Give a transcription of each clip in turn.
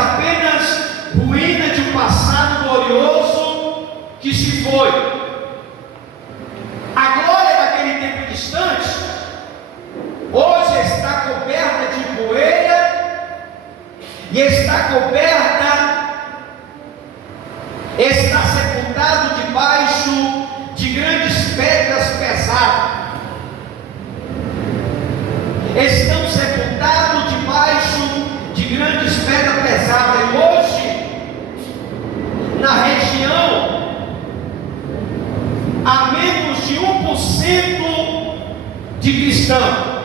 apenas ruína de um passado glorioso que se foi. A glória daquele tempo distante hoje está coberta de poeira e está sepultado debaixo de grandes pedras pesadas. Estão sepultados debaixo de grandes pedras pesadas. E hoje, na região, há menos de 1% de cristãos.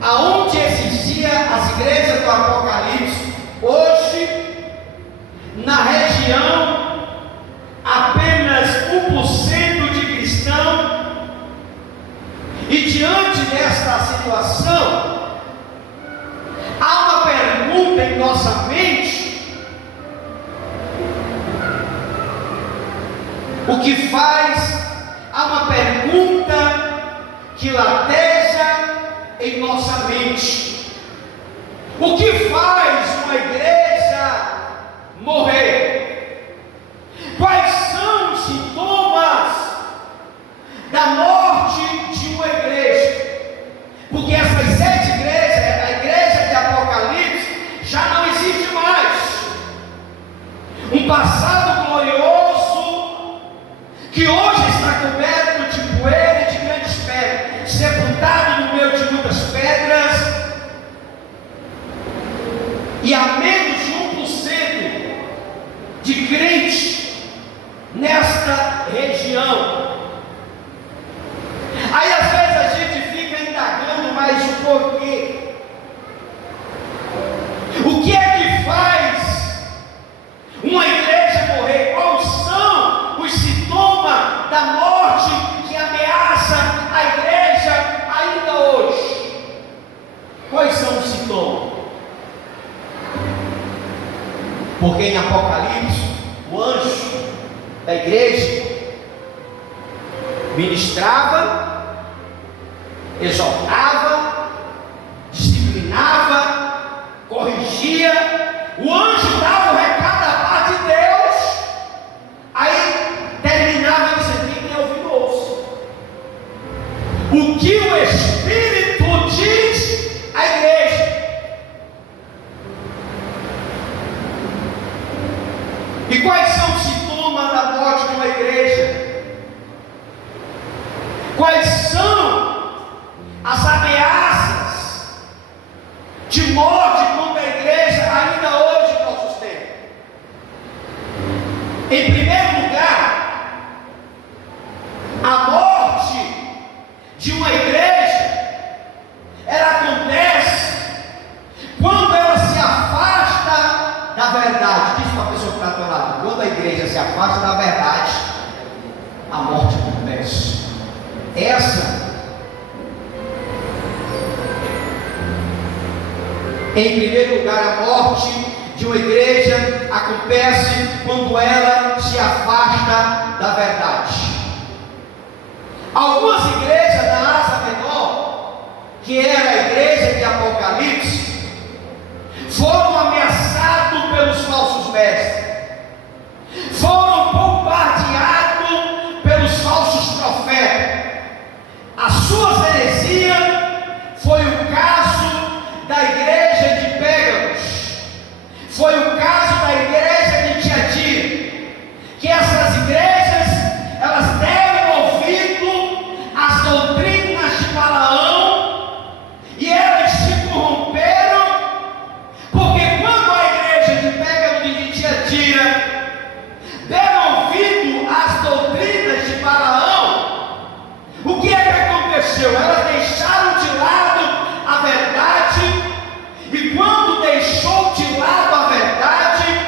Aonde existia as igrejas do Apocalipse, hoje, na região, apenas 1% de cristãos. E diante desta situação, há uma pergunta em nossa mente: o que faz? Há uma pergunta que lateja em nossa mente: o que faz uma igreja morrer? Quais são os sintomas da morte de uma igreja? Porque essas 7 igrejas, a igreja de Apocalipse, já não existe mais. Um passado glorioso que hoje está coberto de poeira e de grandes pedras, sepultado no meio de muitas pedras, e há menos de 1% de crentes nesta região. Aí às vezes a gente fica indagando, mas o porquê? O que é que faz uma igreja morrer? Quais são os sintomas da morte que ameaça a igreja ainda hoje? Quais são os sintomas? Porque em Apocalipse, o anjo da igreja ministrava, exortava, disciplinava, corrigia. O anjo dava o recado da parte de Deus. Aí terminava dizendo: quem tem ouvido, ouça. O que o Espírito diz à igreja. E quais são os sintomas da morte de uma igreja? Quais são as ameaças de morte contra a igreja ainda hoje em nossos tempos? Em primeiro lugar, a morte de uma igreja, ela acontece quando ela se afasta da verdade. Diz para a pessoa que está ao teu lado: quando a igreja se afasta da verdade, a morte acontece. Em primeiro lugar, a morte de uma igreja acontece quando ela se afasta da verdade. Algumas igrejas da Ásia Menor, que era a igreja de Apocalipse, foram ameaçados pelos falsos mestres, foram bombardeados pelos falsos profetas. A sua heresia foi o caso da igreja de Pérgamos, foi o caso da igreja de Tiatira, que essas igrejas, elas deram ouvido às doutrinas de Balaão, e elas se corromperam, porque quando a igreja de Pérgamos e de Tiatira deram ouvido às doutrinas de Balaão, o que é que aconteceu? Elas deixaram de lado a verdade, e quando deixou de lado a verdade,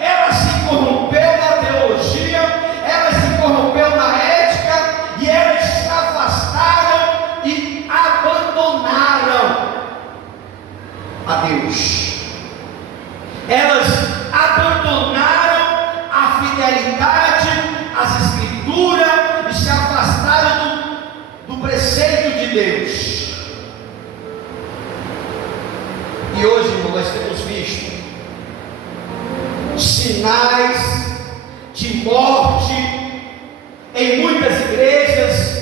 ela se corrompeu na teologia, ela se corrompeu na ética, e elas se afastaram e abandonaram a Deus. Elas abandonaram a fidelidade às Escrituras e se afastaram do preceito de Deus. E hoje, irmão, nós temos visto sinais de morte em muitas igrejas,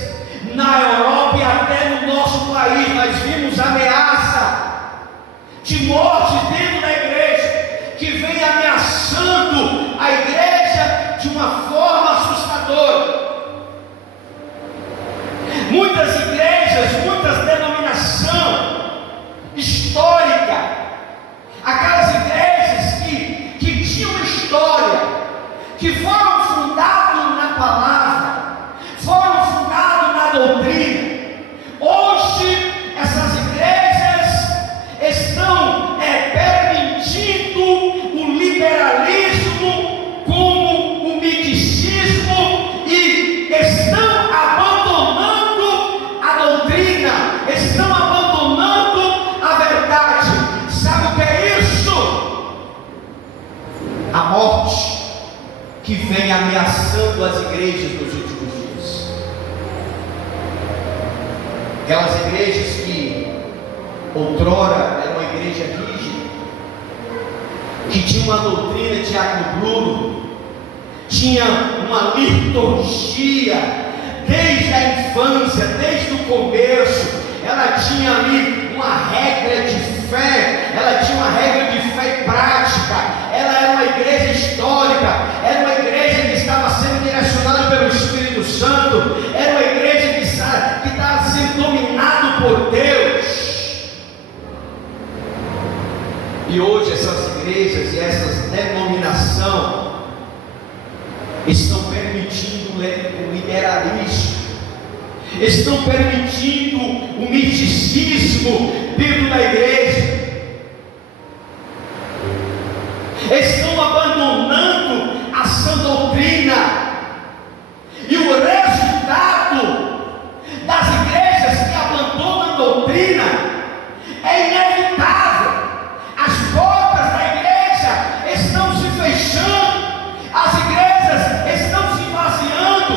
na Europa e até no nosso país. Nós vimos ameaça de morte dentro da igreja, que vem ameaçando a igreja de uma forma assustadora. Muitas igrejas, muitas denominações históricas, aquelas igrejas que tinham história, que foram fundadas na palavra, foram fundadas na doutrina. Hoje essas igrejas estão permitindo o liberalismo como o misticismo e estão abandonando a doutrina, estão abandonando a verdade. Sabe o que é isso? A morte que vem ameaçando as igrejas nos últimos dias. Aquelas igrejas que outrora era uma igreja rígida, que tinha uma doutrina de Diácono Bruno, tinha uma liturgia desde a infância, desde o começo. Ela tinha ali uma regra de fé, ela tinha uma regra de fé prática. Ela era uma igreja histórica, era uma igreja que estava sendo direcionada pelo Espírito Santo, era uma igreja que estava sendo dominada por Deus. E hoje essas igrejas e essas denominações estão permitindo o liberalismo, estão permitindo o misticismo dentro da igreja, estão abandonando a sã doutrina, e o resultado das igrejas que abandonam a doutrina é inevitável. As portas da igreja estão se fechando, as igrejas estão se esvaziando,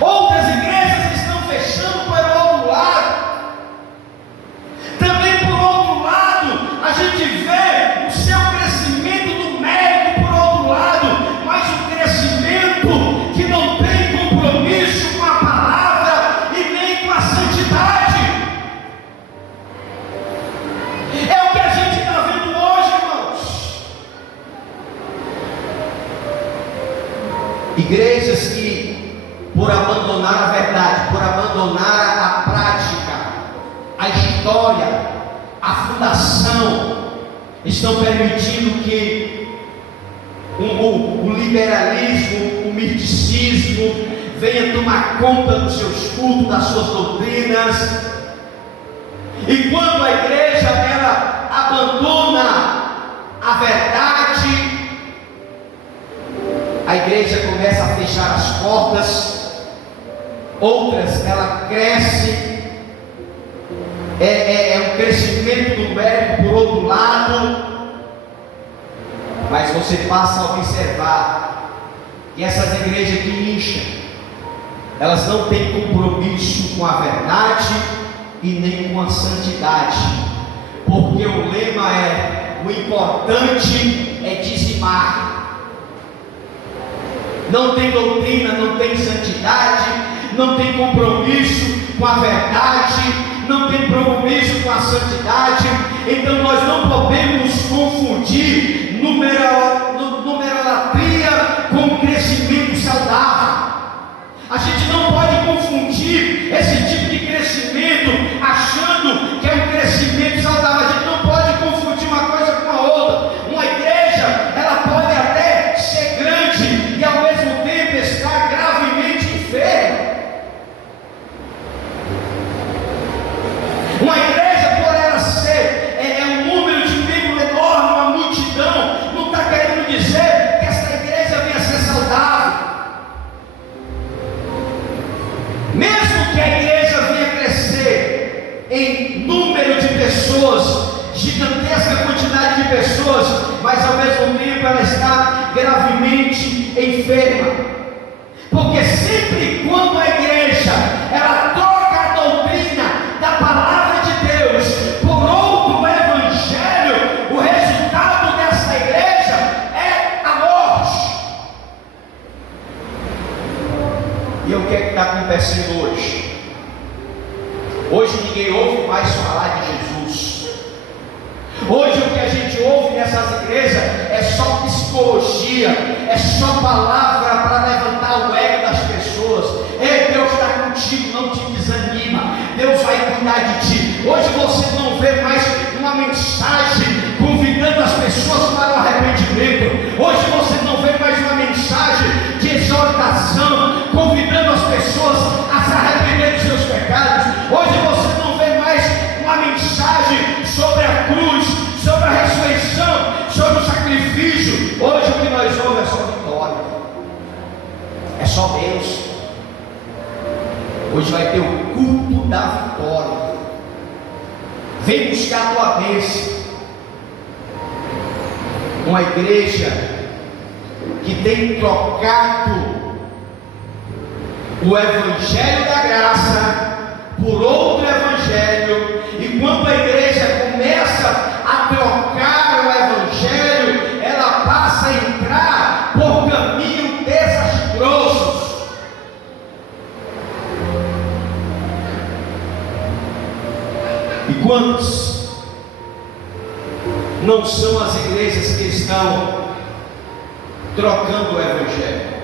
outras igrejas estão fechando pelo outro lado. Também por outro lado, a gente vê o seu crescimento numérico por outro lado, mas um crescimento que não tem compromisso com a palavra e nem com a santidade. É o que a gente está vendo hoje, irmãos. Igrejas que, por abandonar a verdade, por abandonar a prática, a história, a fundação, estão permitindo que o liberalismo, o misticismo venha tomar conta dos seus cultos, das suas doutrinas. E quando a igreja ela abandona a verdade, a igreja começa a fechar as portas. Outras ela cresce, é um crescimento numérico por outro lado. Mas você passa a observar que essas igrejas que incham, elas não têm compromisso com a verdade e nem com a santidade, porque o lema é: o importante é dizimar. Não tem doutrina, não tem santidade, não tem compromisso com a verdade, não tem compromisso com a santidade. Então nós não podemos confundir numerolatria com crescimento saudável. A gente não pode confundir esse tipo de crescimento achando que é um crescimento saudável. A gente não pode confundir uma coisa com a outra. Uma igreja, ela pode até ser grande e ao mesmo tempo estar gravemente enferma. Uma igreja, por ela ser um número de membros enorme, uma multidão, não está querendo dizer que essa igreja venha ser saudável. Mesmo que a igreja venha crescer em número de pessoas, gigantesca quantidade de pessoas, mas ao mesmo tempo ela está gravemente enferma, porque sempre quando a igreja ela troca a doutrina da palavra de Deus por outro evangelho, o resultado dessa igreja palavra para levantar o ego das pessoas. Deus está contigo, não te desanima. Deus vai cuidar de ti. Hoje você não vê mais uma mensagem convidando as pessoas para o arrependimento. Hoje você não vê mais uma mensagem de exortação convidando as pessoas a se arrepender dos seus pecados. Hoje você não vê mais uma mensagem sobre a cruz, sobre a ressurreição, sobre o sacrifício. Hoje o que nós ouvimos é só vitória, é só Deus. Hoje vai ter o culto da vitória. Vem buscar a tua bênção. Uma igreja que tem trocado o evangelho da graça por outro evangelho, e quando a igreja começa a trocar o evangelho, ela passa a entrar por caminhos desastrosos. E quantos não são as igrejas que estão trocando o evangelho?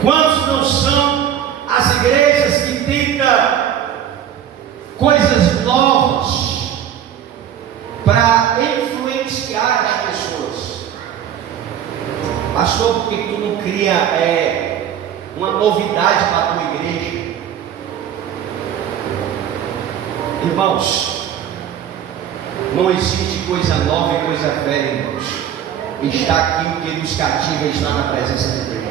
Quantos não são as igrejas que tentam coisas novas para influenciar as pessoas? Pastor, por que tu não cria uma novidade para a tua igreja? Irmãos, não existe coisa nova e coisa velha, irmãos. Está aqui o que nos cativa, está na presença de Deus.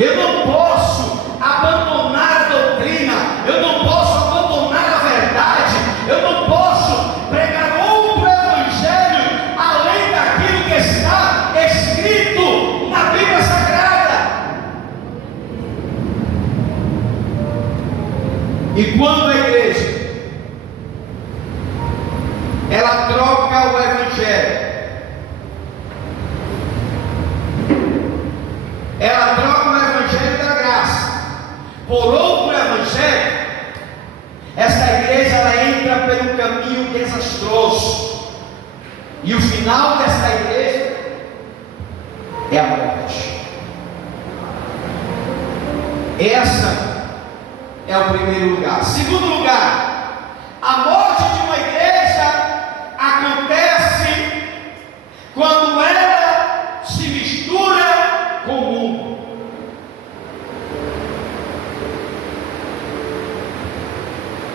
Eu não posso abandonar a doutrina, eu não posso abandonar a verdade, eu não posso pregar outro evangelho além daquilo que está escrito na Bíblia Sagrada. E quando a igreja ela troca o evangelho, ela troca o evangelho da graça por outro evangelho, essa igreja ela entra pelo caminho desastroso, e o final dessa igreja é a morte. Essa é o primeiro lugar. Segundo lugar, a morte de uma igreja acontece quando ela se mistura com o mundo.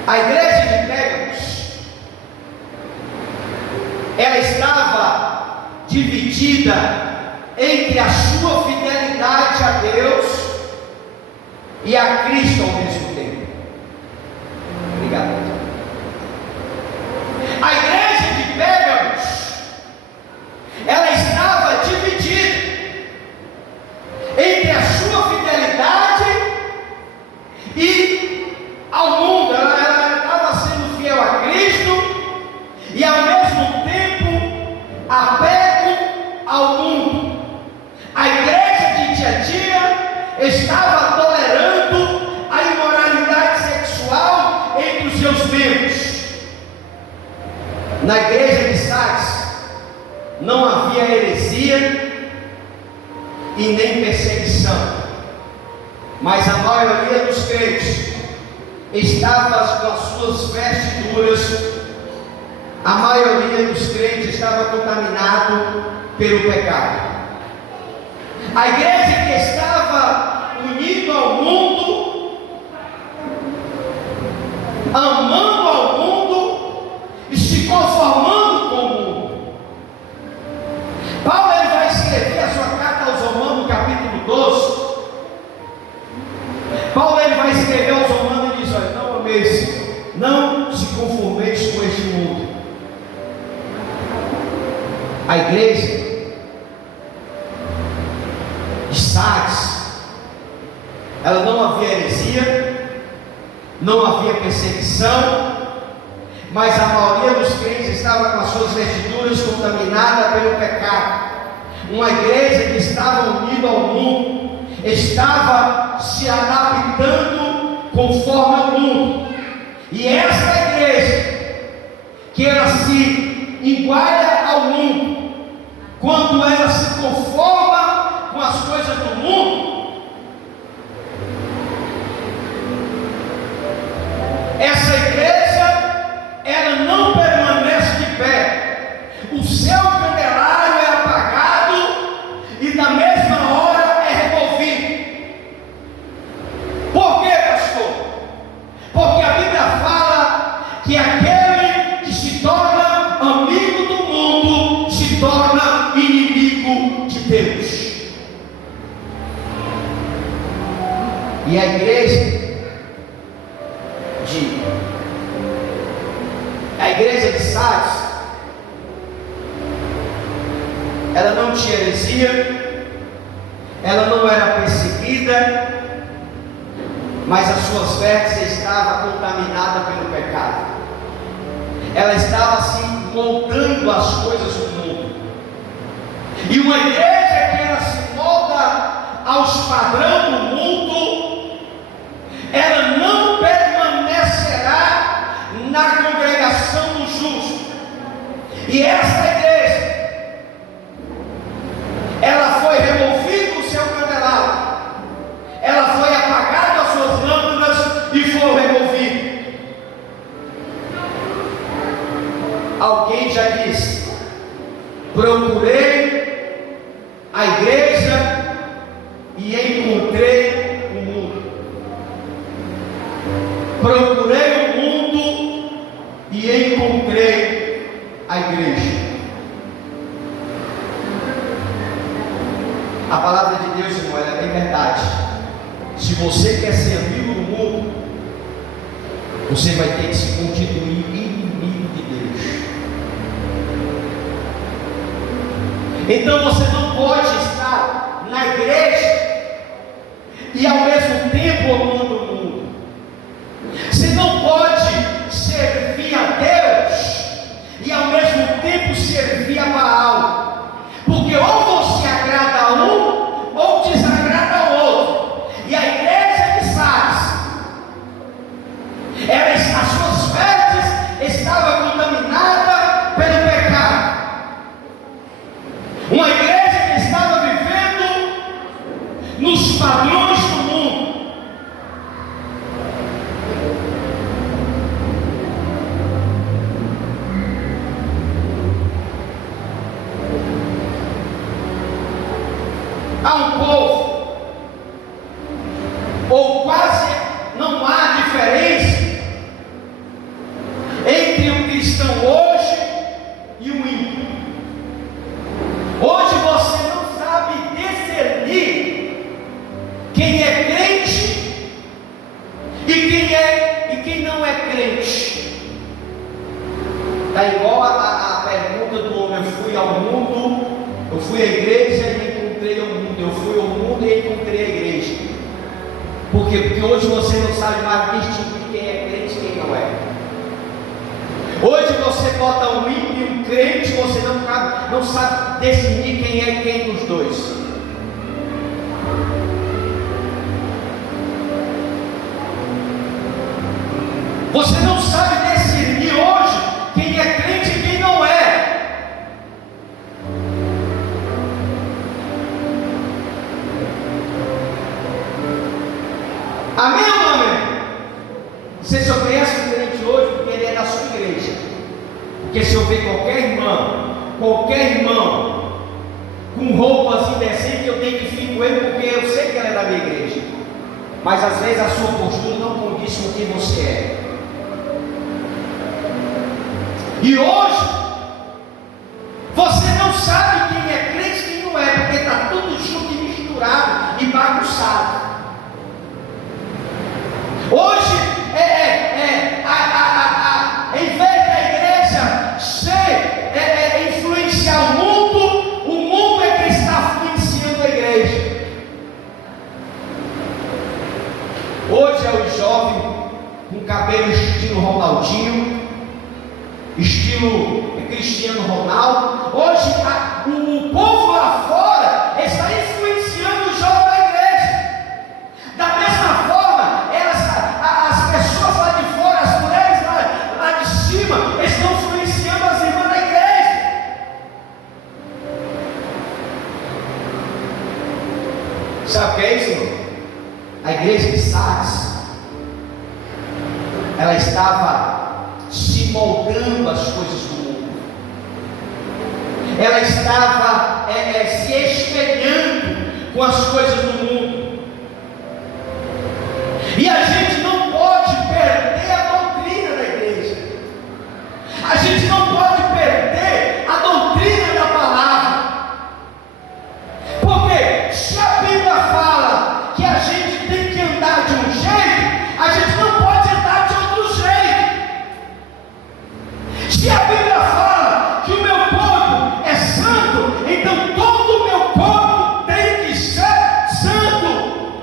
A igreja de Pérgamos, ela estava dividida entre a sua fidelidade a Deus e a Cristo ao mesmo tempo. Obrigado. A igreja de Pérgamos, ela estava dividida entre a sua fidelidade e ao mundo. Ela estava sendo fiel a Cristo e ao mesmo tempo apego ao mundo. A igreja de Tiatira estava tolerando a imoralidade sexual entre os seus membros. Na igreja de Sardes não havia heresia e nem perseguição, mas a maioria dos crentes estava com as suas vestiduras, a maioria dos crentes estava contaminado pelo pecado. A igreja que estava unida ao mundo, amando ao mundo e se conformando com o mundo. Paulo ele vai escrever a sua carta aos Romanos, no capítulo 12. Paulo ele vai escrever aos Romanos e diz: olha, não ameis, não se conformeis com este mundo. A igreja de Sardes, ela não havia heresia, não havia perseguição, mas a maioria dos crentes estava com as suas vestiduras contaminadas pelo pecado. Uma igreja que estava unida ao mundo, estava se adaptando conforme ao mundo. E essa igreja que ela se iguala ao mundo, quando ela se conforma com as coisas do mundo, essa igreja, ela não permanece de pé. O seu candelário é apagado e da mesma hora é removido. Por quê, pastor? Porque a Bíblia fala que aquele que se torna amigo do mundo se torna inimigo de Deus. E a igreja de Sardes, ela não tinha heresia, ela não era perseguida, mas as suas vestes estavam contaminadas pelo pecado. Ela estava assim moldando as coisas do mundo. E uma igreja que ela se molda aos padrões do mundo, ela não permanecerá na congregação do justo. E essa igreja, ela foi removida do seu candelabro, ela foi apagada as suas lâmpadas e foi removida. Alguém já disse: procurei a igreja e encontrei o mundo. Procurei o mundo e encontrei a igreja. A palavra de Deus, irmão, ela é verdade. Se você quer ser amigo do mundo, você vai ter que se constituir inimigo de Deus. Então você não pode estar na igreja e ao mesmo tempo amando o mundo. Você não pode servir a Deus e ao mesmo tempo servir a Baal, porque ou você agrada a um ou desagrada ao outro. E a igreja de Sardes, as suas vestes estavam contaminadas pelo pecado. Uma igreja que estava vivendo nos padrões do mundo. Há um povo, ou quase não há diferença entre um cristão hoje e um ímpio. Hoje você não sabe discernir quem é crente e quem não é crente. Está igual a pergunta do homem: eu fui ao mundo, eu fui à igreja e encontrei o mundo, eu fui ao mundo e encontrei a igreja. Por quê? Porque hoje você não sabe mais distinguir quem é crente e quem não é. Hoje você bota um ímpio e um crente, você não sabe definir quem é quem dos dois. Você não sabe discernir hoje quem é crente e quem não é. Amém ou não amém? Você só conhece o crente hoje porque ele é da sua igreja. Porque se eu ver qualquer irmão com roupas indecentes, eu identifico ele porque eu sei que ele é da minha igreja. Mas às vezes a sua postura não condiz com quem você é. E hoje você não sabe quem é crente e quem não é, porque está tudo junto e misturado e bagunçado. Hoje em vez da igreja influenciar o mundo é que está influenciando a igreja. Hoje é o jovem com cabelo estilo Ronaldinho, estilo Cristiano Ronaldo. Hoje o povo lá fora está influenciando o jovem da igreja. Da mesma forma, as pessoas lá de fora, as mulheres lá de cima, estão influenciando as irmãs da igreja. ela estava se moldando às coisas do mundo, ela estava se espelhando com as coisas do mundo, e a gente não pode perder a doutrina da igreja, a gente não pode perder a doutrina da palavra, porque se a Bíblia fala que a gente tem que andar de um jeito, a gente não pode andar de outro jeito. Se a Bíblia fala que o meu corpo é santo, então todo o meu corpo tem que ser santo.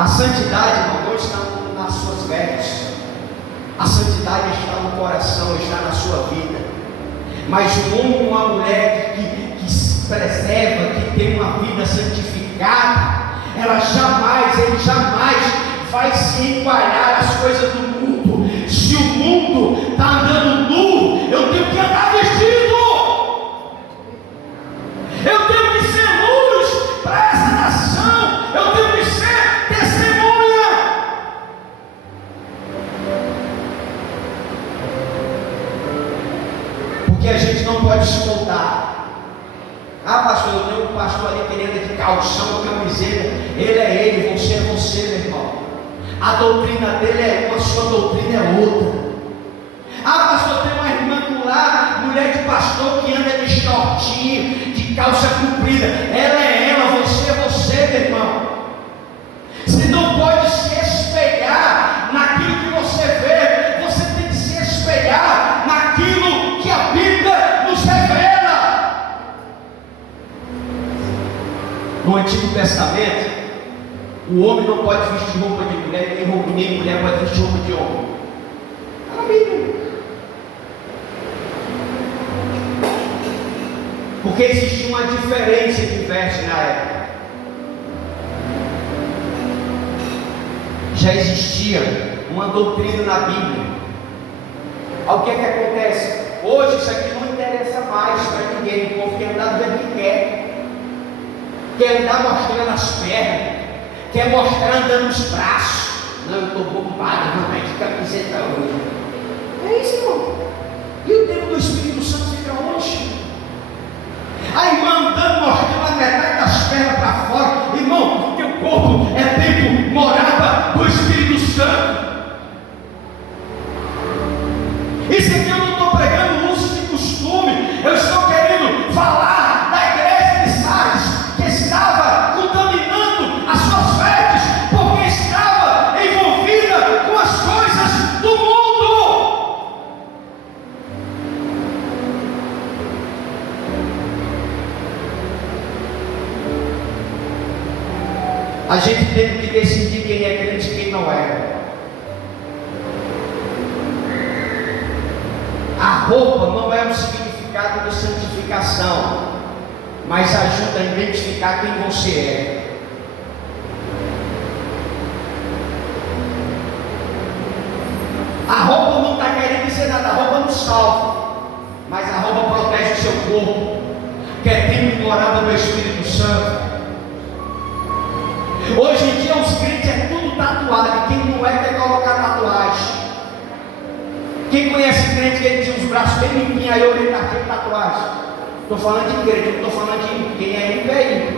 A santidade não está nas suas vestes, a santidade está no coração, está na sua vida. Mas um homem, uma mulher que se preserva, que tem uma vida santificada, ele jamais vai se enquadrar as coisas do mundo. Se o mundo está andando nu, eu tenho que andar vestido, eu tenho que ser luz para essa nação, eu tenho que ser testemunha. Porque a gente não pode se moldar. Ah, pastor, eu tenho um pastor ali querendo de calção, camiseta. Ele é ele, você é você, meu irmão. A doutrina dele é uma, a sua doutrina é outra. Ah, pastor, tem uma irmã lá, mulher de pastor que anda de shortinho, de calça comprida. Ela é ela, você é você, meu irmão. Você não pode se espelhar naquilo que você vê, você tem que se espelhar naquilo que a Bíblia nos revela. No Antigo Testamento, o homem não pode vestir roupa de mulher, nem mulher pode vestir roupa de homem. Está na Bíblia. Porque existia uma diferença de veste na época. Já existia uma doutrina na Bíblia. O que é que acontece? Hoje isso aqui não interessa mais para ninguém. O povo quer andar do jeito que quer andar mostrando as pernas, quer mostrar andando os braços. Não, eu estou bombado, não é de camiseta hoje. É isso, irmão. E o tempo do Espírito Santo fica onde? A irmã andando mostrando a metade das pernas para fora. Irmão, porque o corpo é tempo morada do Espírito Santo. Isso aqui eu não estou pregando uso de costume, eu estou querendo falar da igreja de Sardes, que estava contaminando as suas vestes, porque estava envolvida com as coisas do mundo. A gente tem que decidir quem é crente e quem não é. A roupa não é um significado de santificação, mas ajuda a identificar quem você é. A roupa não está querendo dizer nada, a roupa não salva, mas a roupa protege o seu corpo, que é tempo de morada do Espírito Santo. Hoje em dia os crentes é tudo tatuado, e quem não é quer colocar tatuagem. Quem conhece crente que ele tinha os braços bem limpinhos, aí ele está cheio de tatuagem. Estou falando de crente, não estou falando de quem é limpo é limpo.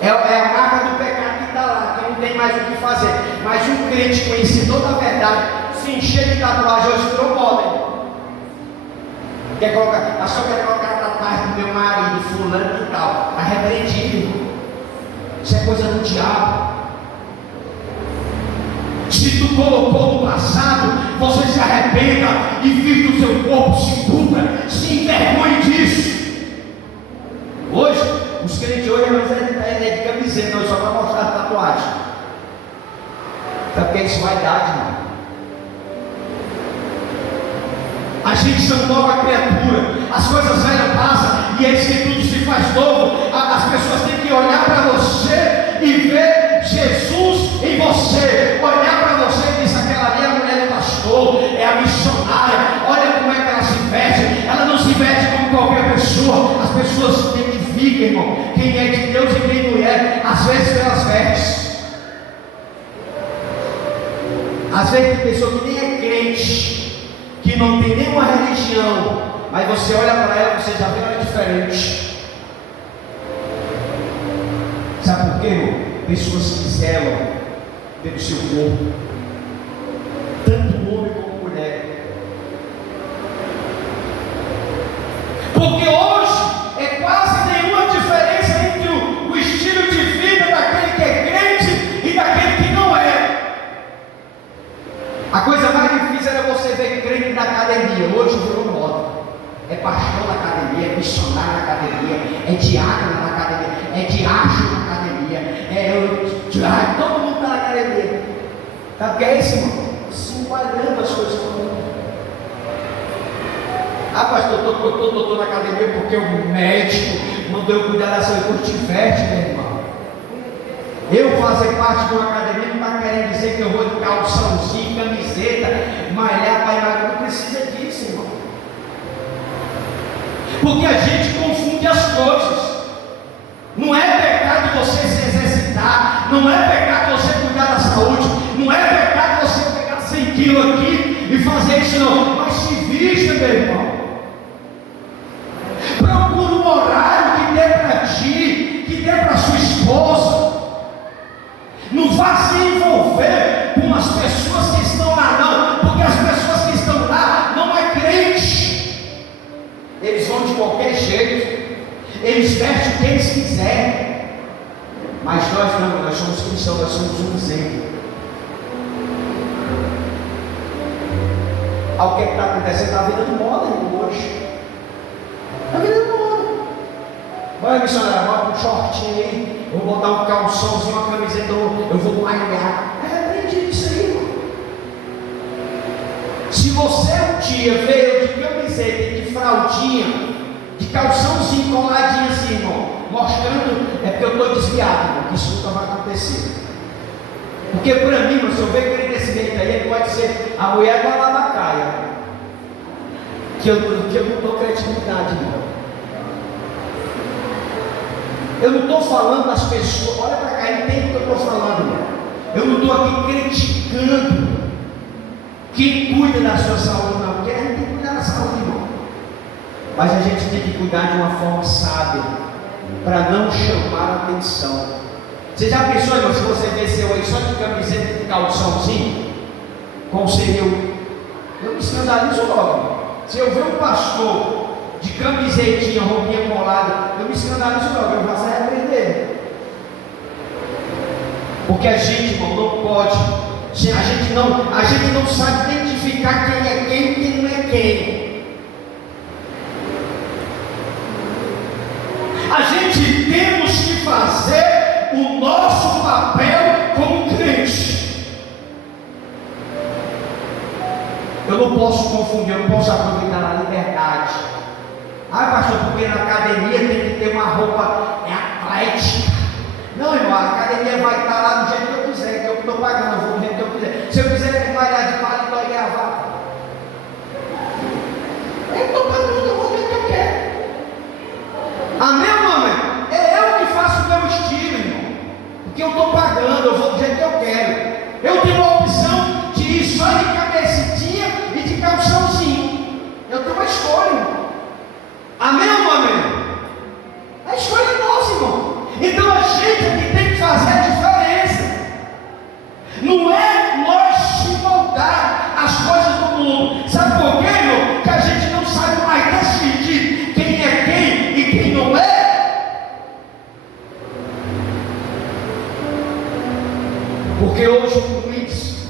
É a marca do pecado que está lá, que não tem mais o que fazer. Mas um crente conhecedor da verdade, se encher de tatuagem, hoje virou moda. Quer colocar, a só quer colocar a tatuagem do meu marido, fulano e tal. Está repreendido. Isso é coisa do diabo. Se tu colocou no passado, você se arrependa e vive o seu corpo, se cubra, se envergonhe disso. Hoje, os crentes hoje é de camiseta, não, só para mostrar a tatuagem. Sabe o que é isso? Vaidade, irmão. A gente são nova criatura, as coisas velhas passam e eis que tudo se faz novo. As pessoas têm que olhar para você e ver Jesus em você. Olhar para você e dizer: aquela ali é a mulher do pastor, é a missionária. Olha como é que ela se veste. Ela não se veste como qualquer pessoa. As pessoas se identificam, irmão, quem é de Deus e quem não é. às vezes pelas vestes. Às vezes tem pessoa que nem é crente, que não tem nenhuma religião, mas você olha para ela e você já vê ela diferente. Sabe por quê, irmão? Pessoas que zelam pelo seu corpo, tanto homem como mulher. Porque hoje é quase nenhuma diferença entre o estilo de vida daquele que é crente e daquele que não é. A coisa mais difícil era você ver crente na academia. Hoje virou moda. É pastor na academia, é missionário na academia, é diácono na academia, é diacho na academia, todo mundo está na academia. Sabe o que é isso, irmão? Se enquadrando as coisas com o mundo. Ah, pastor, eu estou na academia porque o médico mandou eu cuidar da saúde. Curte fértil, meu irmão. Eu fazer parte de uma academia não está querendo dizer que eu vou de calçãozinho, camiseta, malhar para emagrecer. Não precisa disso, irmão. Porque a gente confunde as coisas. Não é pecado você se exercitar, não é pecado você cuidar da saúde, não é pecado você pegar 100 quilos aqui e fazer isso não, mas se vista, meu irmão. Procura um horário que dê para ti, que dê para sua esposa. Não vá se envolver com as pessoas que estão lá não, porque as pessoas que estão lá não é crente. Eles vão de qualquer jeito, eles vestem o que eles quiserem, mas nós não, nós somos cristãos, nós somos um exemplo. Olha o que está acontecendo na vida do moda, irmão, hoje. Na vida do moda. Vai, missionário, bota um shortinho aí, eu vou botar um calçãozinho, uma camiseta, eu vou malhar. Aprendi isso aí, irmão. Se você um dia veio de camiseta e de fraldinha, de calçãozinho coladinho assim, irmão, mostrando, é porque eu estou desviado, irmão, que isso nunca vai acontecer. Porque para mim, se eu ver ele desse jeito aí, ele pode ser a mulher da lavacaia, que eu não dou credibilidade, irmão. Eu não estou falando das pessoas, olha para cá, entende o que eu estou falando, irmão. Eu não estou aqui criticando quem cuida da sua saúde, não, porque a gente tem que cuidar da saúde, irmão. Mas a gente tem que cuidar de uma forma sábia, para não chamar a atenção. Você já pensou, irmão, se você desceu aí só de camiseta e de calçãozinho, como seria eu me escandalizo logo. Se eu ver um pastor de camisetinha, roupinha colada, eu me escandalizo logo, eu faço repreender. Porque a gente, irmão, não pode, a gente não sabe identificar quem é quem e quem não é quem. A gente temos que fazer o nosso papel como crente. Eu não posso confundir, eu não posso aproveitar a liberdade. Ah, pastor, porque na academia tem que ter uma roupa atlética. Não, irmão, a academia vai estar lá do jeito que eu quiser, que eu estou pagando, eu vou do jeito que eu quiser. Se eu quiser trabalhar de paletó e gravata, eu estou pagando, eu vou do jeito que eu quero. Amém, mamãe? É eu que faço o meu estilo, irmão. Porque eu estou pagando, eu vou do jeito que eu quero. Eu tenho a opção de ir só de cabecinha e de calçãozinho. Eu tenho uma escolha, irmão. Amém, mamãe? A escolha é nossa, irmão. Então a gente aqui tem que fazer a diferença. Não é nós se moldar as coisas do mundo. Sabe por quê, irmão? Que a gente não sabe mais decidir quem é quem e quem não é. Porque hoje o índice,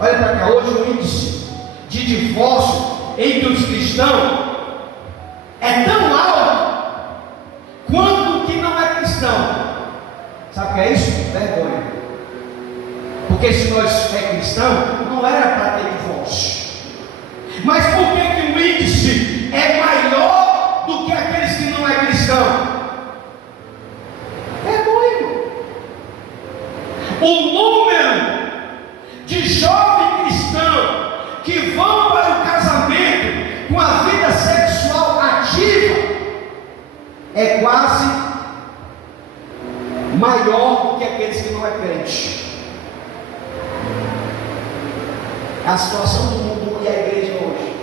olha para cá, hoje o índice de divórcio entre os cristãos é tão alto quanto o que não é cristão. Sabe o que é isso? Vergonha. Porque se nós é cristão, não era para ter divórcio. Mas por que o índice é maior do que aqueles que não é cristão? Vergonha. O número de jovens cristãos que vão para o casamento com a vida sexual ativa é quase maior do que aqueles que não é crente. A situação do mundo e a igreja hoje.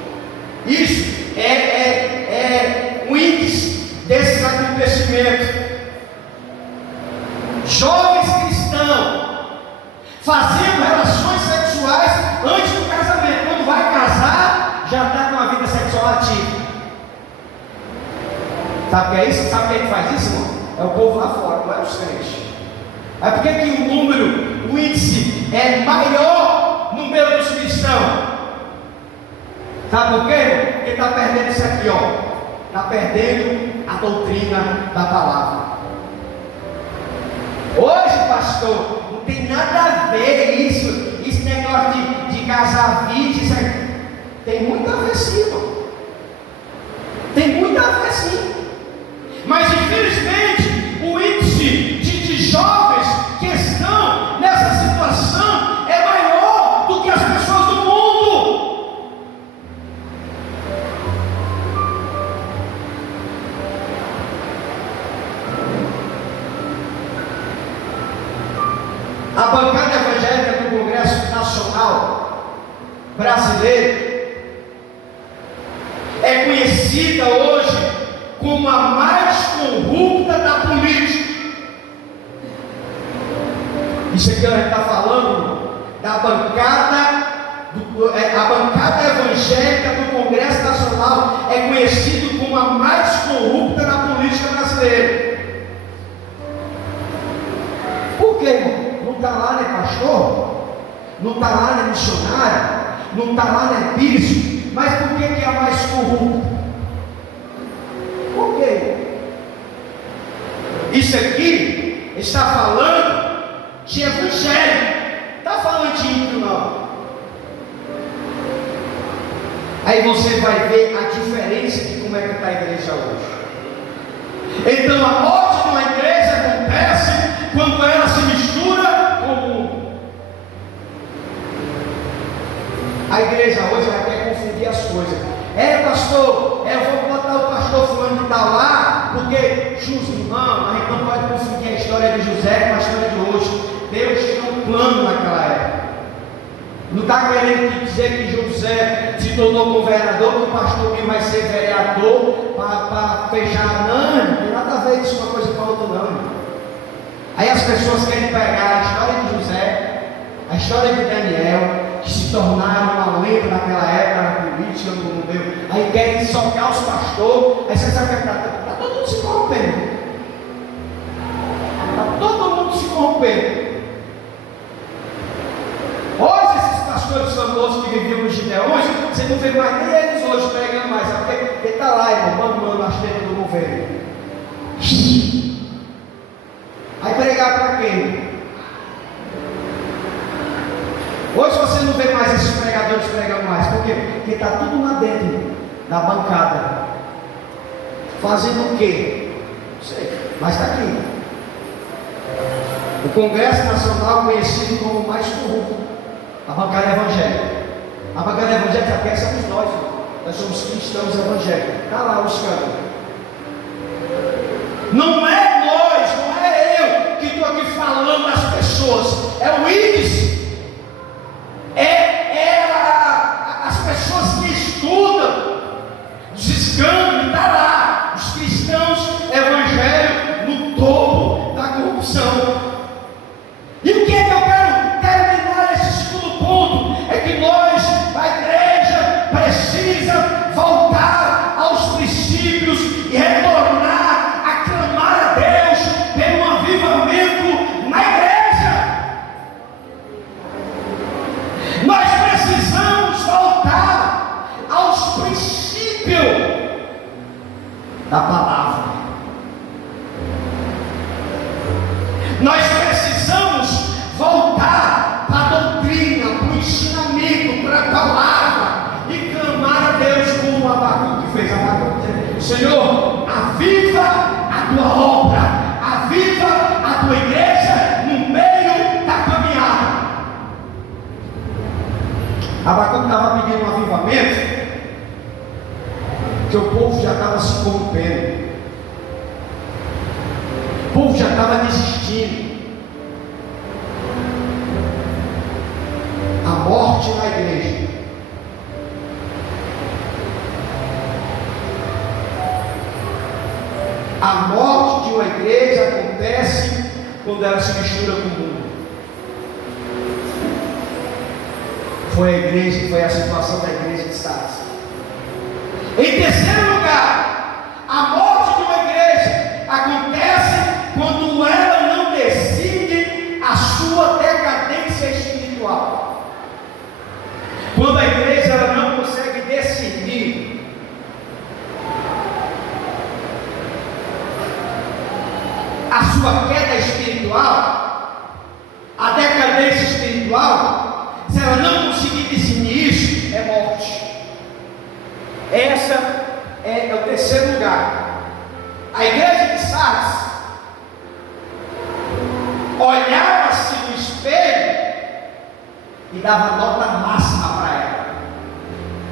Isso é o índice desses acontecimentos. Jovens cristãos faziam relações sexuais antes do casamento. Quando vai casar, já está com a vida sexual ativa. Sabe o que é isso? Sabe quem faz isso, irmão? É o povo lá fora, não é os crentes. É porque que o índice é maior no meio dos cristãos. Sabe por quê? Porque está perdendo isso aqui, ó. Está perdendo a doutrina da palavra. Hoje, pastor, não tem nada a ver isso. Esse negócio de casar vídeo, isso aqui. Tem muito a ver sim, irmão. Tem muito a ver sim. Mas infelizmente o índice de jovens que estão nessa situação é maior do que as pessoas do mundo. A bancada evangélica do Congresso Nacional Brasileiro é conhecida hoje como a mais corrupta da política. Isso aqui a gente está falando da bancada, a bancada evangélica do Congresso Nacional é conhecido como a mais corrupta da política brasileira. Por quê, irmão? Não está lá, né, pastor? Não está lá, né, missionário? Não está lá, né, bispo? Mas por que é a mais corrupta? Por quê? Isso aqui está falando de evangelho, não está falando de ímpio, não. Aí você vai ver a diferença de como é que está a igreja hoje. Então a morte de uma igreja acontece quando ela se mistura com o mundo. A igreja hoje ela quer confundir as coisas. Pastor, eu vou botar o pastor fulano de tal lá, porque irmão, a gente não pode confundir a história de José com a história de hoje. Deus tinha um plano naquela época. Não está querendo dizer que José se tornou governador, que o pastor Mil vai ser vereador para fechar. Não tem nada a ver isso uma coisa com a outra, não. Aí as pessoas querem pegar a história de José, a história de Daniel, que se tornaram uma lenda naquela época na política, no mundo. Aí querem socar os pastores. Aí você sabe que está todo mundo se corrompendo. Está todo mundo se corrompendo. Hoje esses pastores famosos que viviam nos Gideões, você não vê mais nem eles hoje pregando mais, porque está lá, irmão, mamando as tetas do governo. Aí pregar para quem? Hoje você não vê mais esses pregadores pregando mais. Por quê? Porque está tudo lá dentro da bancada. Fazendo o quê? Não sei, mas está aqui. O Congresso Nacional conhecido como o mais corrupto. A bancada evangélica. A bancada evangélica aqui somos nós. Nós somos cristãos evangélicos. Está lá os caras. Não é nós, não é eu que estou aqui falando das pessoas. É o índice. As pessoas que estudam os escândalos, está lá, os cristãos evangélicos no topo da corrupção. E o que é que eu quero terminar esse segundo ponto? É que nós, a igreja, precisa voltar aos princípios e retornar a clamar a Deus pelo avivamento na igreja. Nós precisamos voltar aos princípios da palavra. Nós precisamos voltar para a doutrina, para o ensinamento, para a palavra e clamar a Deus como Abacuque fez. Abacuque, Senhor, aviva a tua obra, aviva a tua igreja no meio da caminhada. Abacuque estava pedindo um avivamento, que o povo já estava se corrompendo. povo já estava desistindo. A morte na igreja. A morte de uma igreja acontece quando ela se mistura com o mundo. Foi a situação da igreja de Sardes. Em terceiro lugar, a morte de uma igreja acontece quando ela não decide a sua decadência espiritual. Quando a igreja ela não consegue decidir a sua queda espiritual, a decadência espiritual, se ela não conseguir definir isso, é morte. Essa é o terceiro lugar. A igreja de Sardes olhava-se no espelho e dava nota máxima para ela.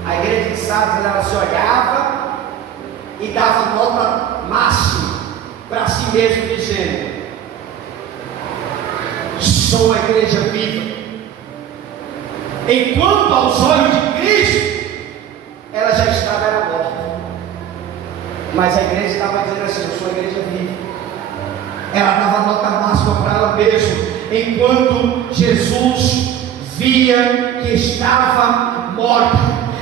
A igreja de Sardes ela se olhava e dava nota máxima para si mesmo, dizendo: sou a igreja viva. Enquanto aos olhos de Cristo ela já estava morta, mas a igreja estava dizendo assim: eu sou a igreja viva. Ela dava nota máxima para ela mesma, enquanto Jesus via que estava morta.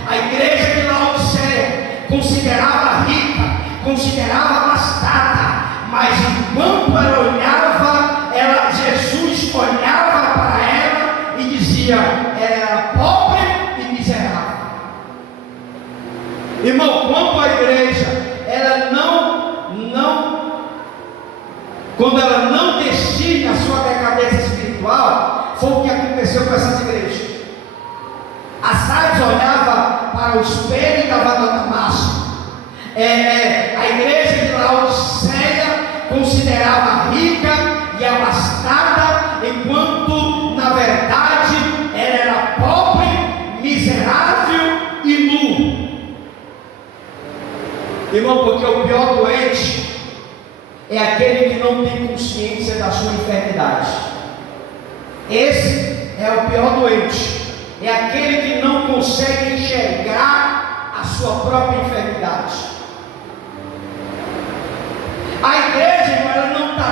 A igreja de Laodiceia considerava rica, considerava abastada, mas enquanto ela olhava, Jesus olhava para ela e dizia: ela era pobre e miserável. Irmão, quando a igreja quando ela não decide a sua decadência espiritual, foi o que aconteceu com essas igrejas. A Sardes olhava para o espelho e dava nota máxima. A igreja de Laodiceia considerava rica e abastada, enquanto na verdade ela era pobre, miserável e nu. Irmão, porque o pior doente é aquele que não tem consciência da sua enfermidade. Esse é o pior doente. É aquele que não consegue enxergar a sua própria enfermidade. A igreja, ela não está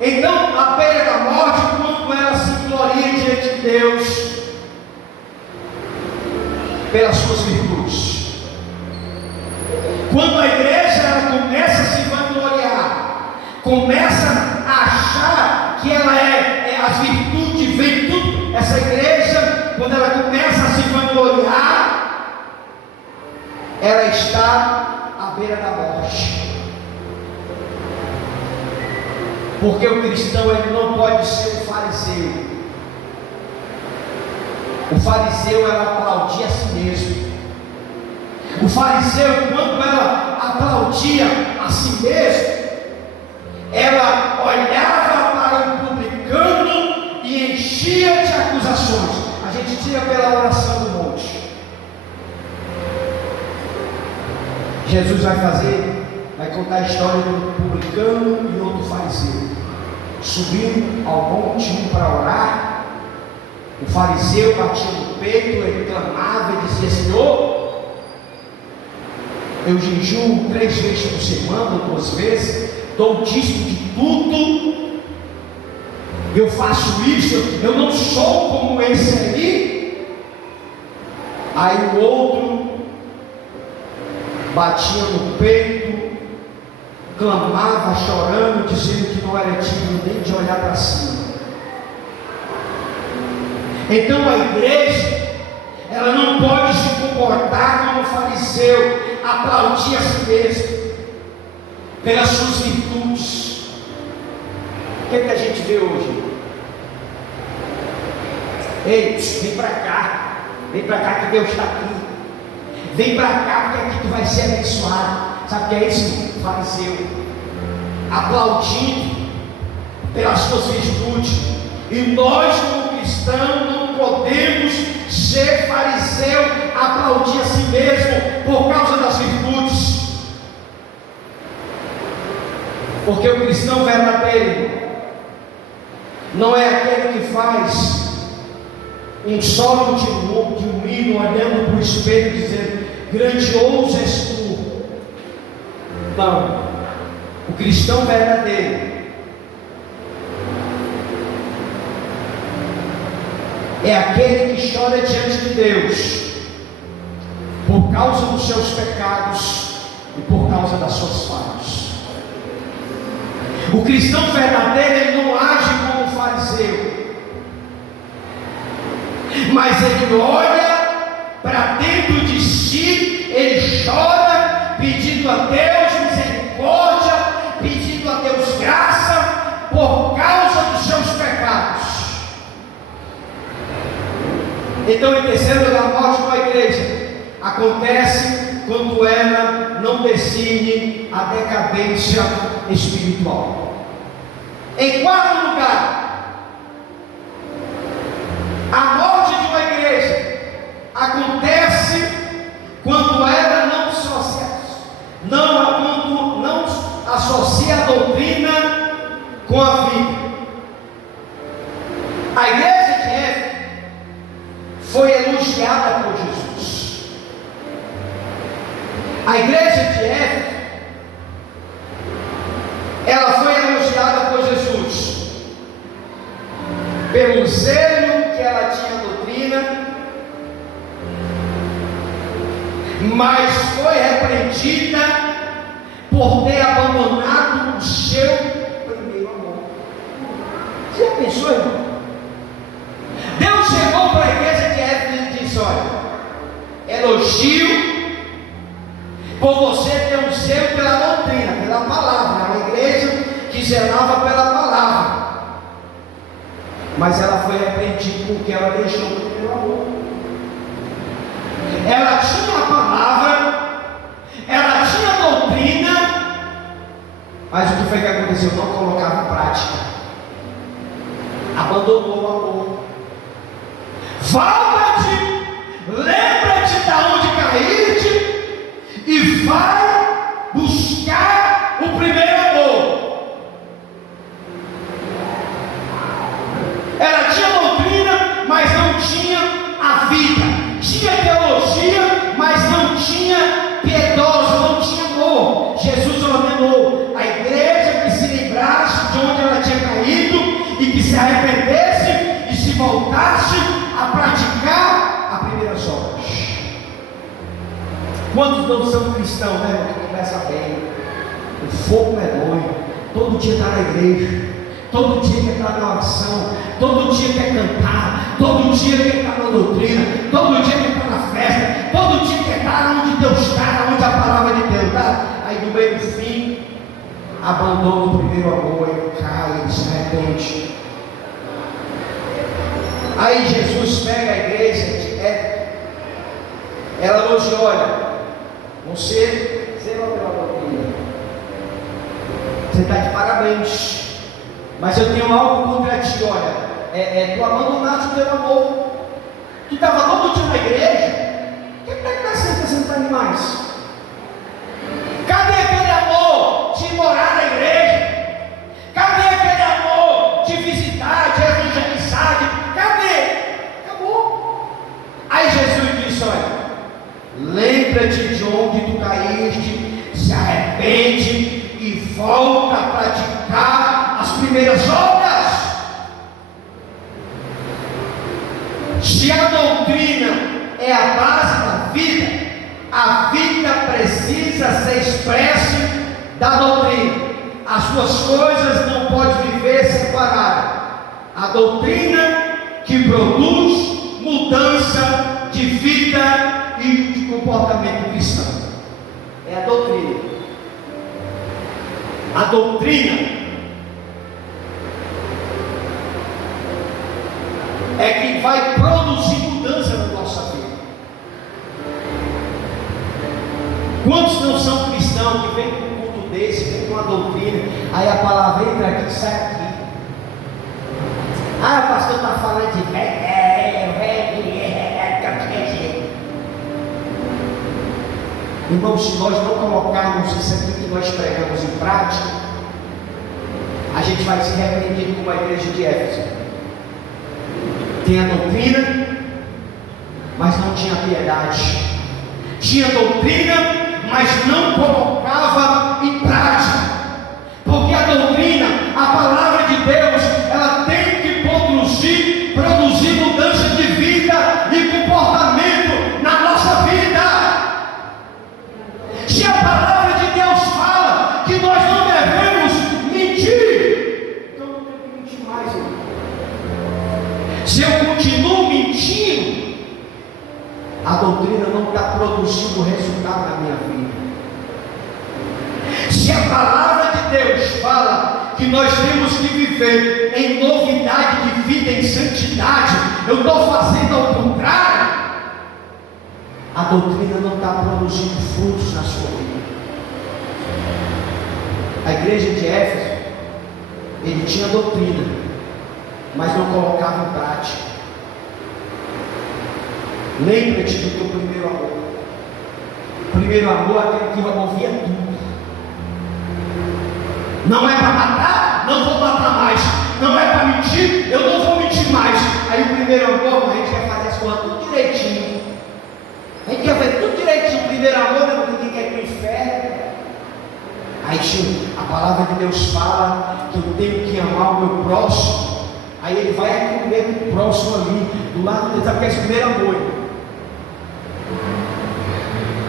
então à beira da morte quando ela se gloria diante de Deus pelas suas virtudes. Quando a igreja ela começa a se vangloriar, começa a achar que ela as virtudes vem tudo. Essa igreja, quando ela começa a se vangloriar, ela está à beira da morte. Porque o cristão ele não pode ser um fariseu. O fariseu ela aplaudia a si mesmo. O fariseu, quando ela aplaudia a si mesmo, ela olhava para o publicano e enchia de acusações. A gente tira pela oração do monte. Jesus vai contar a história do publicano e outro fariseu. Subindo ao monte um para orar. O fariseu batia no peito, ele clamava e dizia: Senhor, eu jejuo 3 vezes por semana, ou 2 vezes, dou dízimo de tudo, eu faço isso, eu não sou como esse aí. Aí o outro batia no peito, clamava, chorando, dizendo que não era digno nem de olhar para cima. Então a igreja, ela não pode se comportar como fariseu, aplaudir a si mesmo pelas suas virtudes. O que é que a gente vê hoje? Ei, vem para cá que Deus está aqui. Vem para cá porque aqui tu vai ser abençoado. Sabe o que é isso? Fariseu aplaudindo pelas suas virtudes. E nós como cristãos não podemos ser fariseu, aplaudir a si mesmo por causa das virtudes. Porque o cristão verdadeiro não é aquele que faz um solo de um hino olhando para o espelho dizendo: grandioso és tu. Não. O cristão verdadeiro é aquele que chora diante de Deus por causa dos seus pecados e por causa das suas falhas. O cristão verdadeiro, ele não age como um fariseu, mas ele olha para dentro de si, ele chora, pedindo a Deus misericórdia, pedindo a Deus graça, por causa dos seus pecados. Então, em terceiro lugar, morte na igreja acontece quando ela não decide a decadência espiritual. Em quarto lugar, a morte de uma igreja acontece quando ela não associa a doutrina com a vida. A igreja de Éfeso foi elogiada por Jesus. A igreja de Éfeso, ela foi elogiada por Jesus pelo zelo que ela tinha a doutrina, mas foi repreendida por ter abandonado o seu primeiro amor. Você já pensou, irmão? Deus chegou para a igreja de Éfeso e disse: olha, elogio por você ter um zelo pela doutrina, pela palavra. Era uma igreja que zelava pela palavra, mas ela foi repreendida porque ela deixou o primeiro amor. Ela tinha a palavra, ela tinha a doutrina, mas o que foi que aconteceu? Não colocava em prática, abandonou o amor. Volta-te, lembra-te de onde caíste e vai buscar o primeiro amor. Ela tinha doutrina, mas não tinha a vida. Tinha teologia, mas não tinha piedosa, não tinha amor. Jesus ordenou a igreja que se lembrasse de onde ela tinha caído e que se arrependesse e se voltasse a praticar as primeiras obras. Quantos não são cristãos, né, irmão? Que começa bem, o fogo é doido, todo dia está na igreja, todo dia quer estar na oração, todo dia quer cantar, todo dia quer estar na doutrina, todo dia quer estar na festa, todo dia quer estar onde Deus está, onde a palavra de Deus está. Aí no meio do fim, abandona o primeiro amor, ele cai, ele se arrepende. Aí Jesus pega a igreja de Éfeso, ela elogiou: olha, você zerou pela doutrina, você está de parabéns, mas eu tenho algo contra ti. Olha, tu abandonaste o teu amor. Tu estava todo dia na igreja, o que está sentando demais? Cadê aquele amor de morar na igreja? Cadê aquele amor de visitar, de evangelizar? Cadê? Acabou. Aí Jesus disse: olha, lembra-te de onde tu caíste, se arrepende e volta a praticar as primeiras obras. Se a doutrina é a base da vida, a vida precisa ser expressa da doutrina. As suas coisas não podem viver separadas. A doutrina que produz mudança de vida e de comportamento cristão é a doutrina. A doutrina é que vai produzir mudança na nossa vida. Quantos não são cristãos que vêm com um culto desse, vêm com uma doutrina, aí a palavra entra aqui e sai aqui? Ah, o pastor está falando de irmãos, se nós não colocarmos isso aqui que nós pregamos em prática, a gente vai ser repreendido como a igreja de Éfeso. Tem a doutrina, mas não tinha piedade. Tinha doutrina, mas não colocava em prática. Porque a doutrina, a palavra de Deus, ela tem que produzir mudança de vida e comportamento na nossa vida. Se a palavra de Deus fala que nós não devemos mentir, então não tenho que mentir mais. Se eu continuo mentindo, a doutrina não está produzindo resultado na minha vida. Se a palavra de Deus fala que nós temos que viver em novidade de vida, em santidade, eu estou fazendo ao contrário, a doutrina não está produzindo frutos na sua vida. A igreja de Éfeso, ele tinha doutrina, mas não colocava em prática. Lembra-te do teu primeiro amor. O primeiro amor é aquele que ouvia tudo. Não é para matar? Não vou matar mais. Não é para mentir? Eu não vou mentir mais. Aí o primeiro amor, a gente quer fazer as coisas tudo direitinho. A gente quer fazer tudo direitinho. O primeiro amor, ninguém quer ir para o inferno. Aí a palavra de Deus fala que eu tenho que amar o meu próximo. Aí ele vai acolher o próximo ali, do lado dele, sabe que é esse primeiro amor.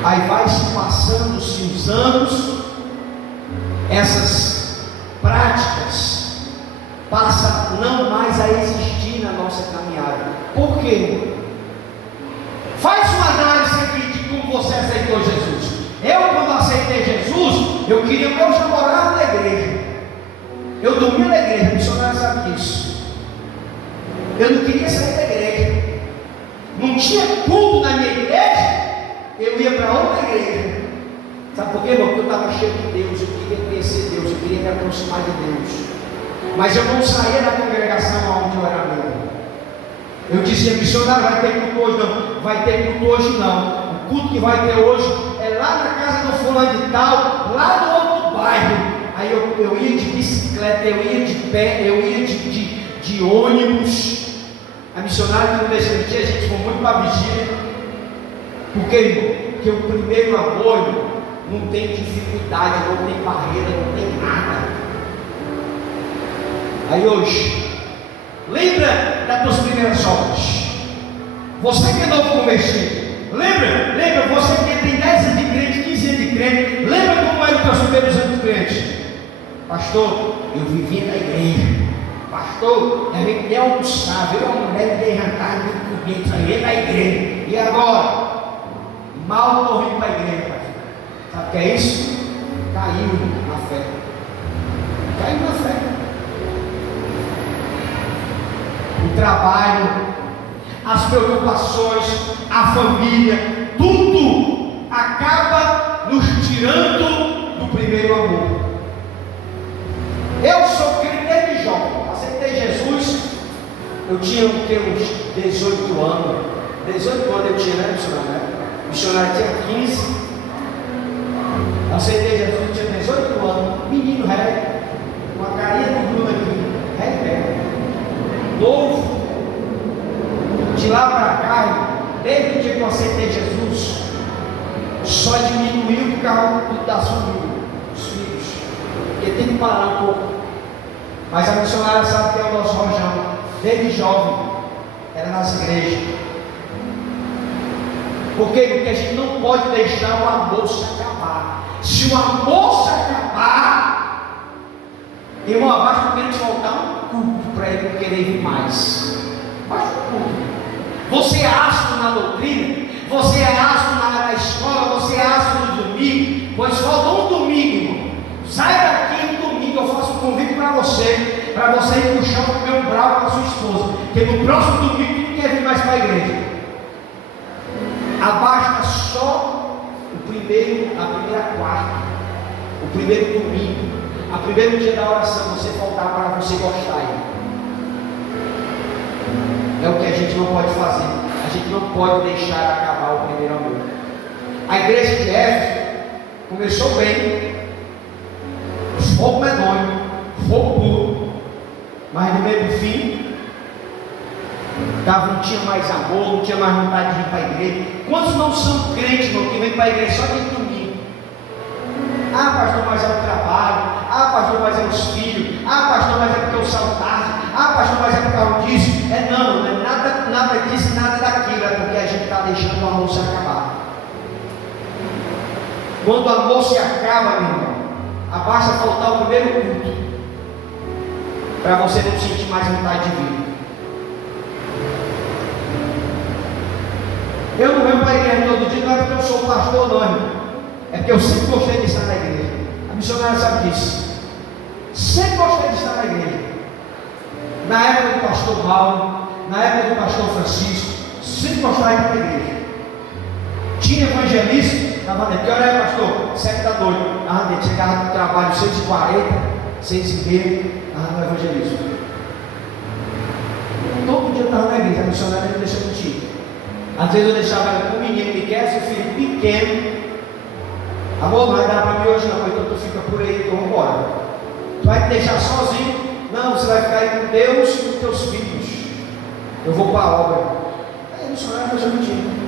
Aí vai se passando-se os anos, essas práticas passam não mais a existir na nossa caminhada. Por quê? Faz uma análise aqui de como você aceitou Jesus. Eu, quando aceitei Jesus, eu queria que eu já morava na igreja. Eu dormia na igreja, o missionário sabe disso. Eu não queria sair da igreja. Não tinha culto na minha igreja, eu ia para outra igreja. Sabe por quê, irmão? Porque eu estava cheio de Deus, eu queria conhecer Deus, eu queria me aproximar de Deus. Mas eu não saía da congregação onde eu era membro. Eu dizia, missionário, vai ter culto hoje? Não, vai ter culto hoje não. O culto que vai ter hoje é lá na casa do fulano de tal, lá no outro bairro. Aí eu ia de bicicleta, eu ia de pé, eu ia de ônibus. A missionária que não deixa mentir, a gente foi muito para a vigília. Por quê, irmão? Porque o primeiro amor não tem dificuldade, não tem barreira, não tem nada. Aí hoje, lembra das tuas primeiras obras? Você que é novo convertido, lembra você que tem 10 anos de crente, 15 anos de crente, lembra como eram os teus primeiros anos de crente? Pastor, eu vivia na igreja. Pastor, eu vim almoçar, veio uma mulher me derrancar, me comer, saí da igreja. E agora? Mal estou vindo para a igreja, pastor. Sabe o que é isso? Caiu na fé. Caiu na fé. O trabalho, as preocupações, a família, tudo acaba nos tirando do primeiro amor. Eu sou crente desde jovem. Aceitei Jesus, eu tinha uns 18 anos. 18 anos eu tinha, né, missionário? O missionário tinha 15. Aceitei Jesus, eu tinha 18 anos. Menino velho, uma carinha do Bruno aqui, velho, novo. De lá para cá, desde o dia que eu aceitei Jesus, só diminuiu por causa das famílias, dos filhos. Ele tem que parar um pouco. Mas a missionária sabe que é o nosso rojão. Desde jovem, era nas igrejas. Por quê? Porque a gente não pode deixar o amor se acabar. Se o amor se acabar, irmão, abaixa o crente voltar um culto para ele não querer vir mais. Baixa o culto. Você é ácido na doutrina, você é ácido na escola, você é ácido no domingo, pois falta um domingo, irmão. Sai daqui um domingo, eu faço um convite para você ir puxar o meu bravo com a sua esposa, porque no próximo domingo tu não quer vir mais para a igreja. Abaixa só a primeira quarta, o primeiro domingo, o primeiro dia da oração, você faltar para você gostar. É o que a gente não pode fazer. A gente não pode deixar acabar o primeiro amor. A igreja de Éfeso começou bem, fogo medonho, fogo puro, mas no meio do fim, não tinha mais amor, não tinha mais vontade de ir para a igreja. Quantos não são crentes, irmão, que vem para a igreja só de domingo? Ah, pastor, mas é o trabalho. Ah, pastor, mas é os filhos. Ah, pastor, mas é porque eu saio tarde. Ah, pastor, mas é por causa disso. Não é nada disso, nada daquilo. É porque a gente está deixando o amor se acabar. Quando o amor se acaba, meu irmão, basta faltar o primeiro culto para você não sentir mais vontade de vir. Eu não venho para a igreja todo dia, não é porque eu sou pastor, não, irmão. É porque eu sempre gostei de estar na igreja. A missionária sabe disso. Sempre gostei de estar na igreja. Na época do pastor Mauro, na época do pastor Francisco, sempre gostava de ir para a igreja. Tinha evangelista, estava dentro. Que hora é, pastor? 7 da noite. Estava dentro. Chegava do trabalho 6h40, 6h30, estava no evangelismo. Todo dia eu estava na igreja. A missionária não deixa mentir. Às vezes eu deixava ela com o menino pequeno, seu filho pequeno. Amor, não vai dar para mim hoje não, então tu fica por aí, então vamos embora. Tu vai te deixar sozinho? Não, você vai ficar aí com Deus e com teus filhos. Eu vou para a obra. Aí o missionário está mentindo.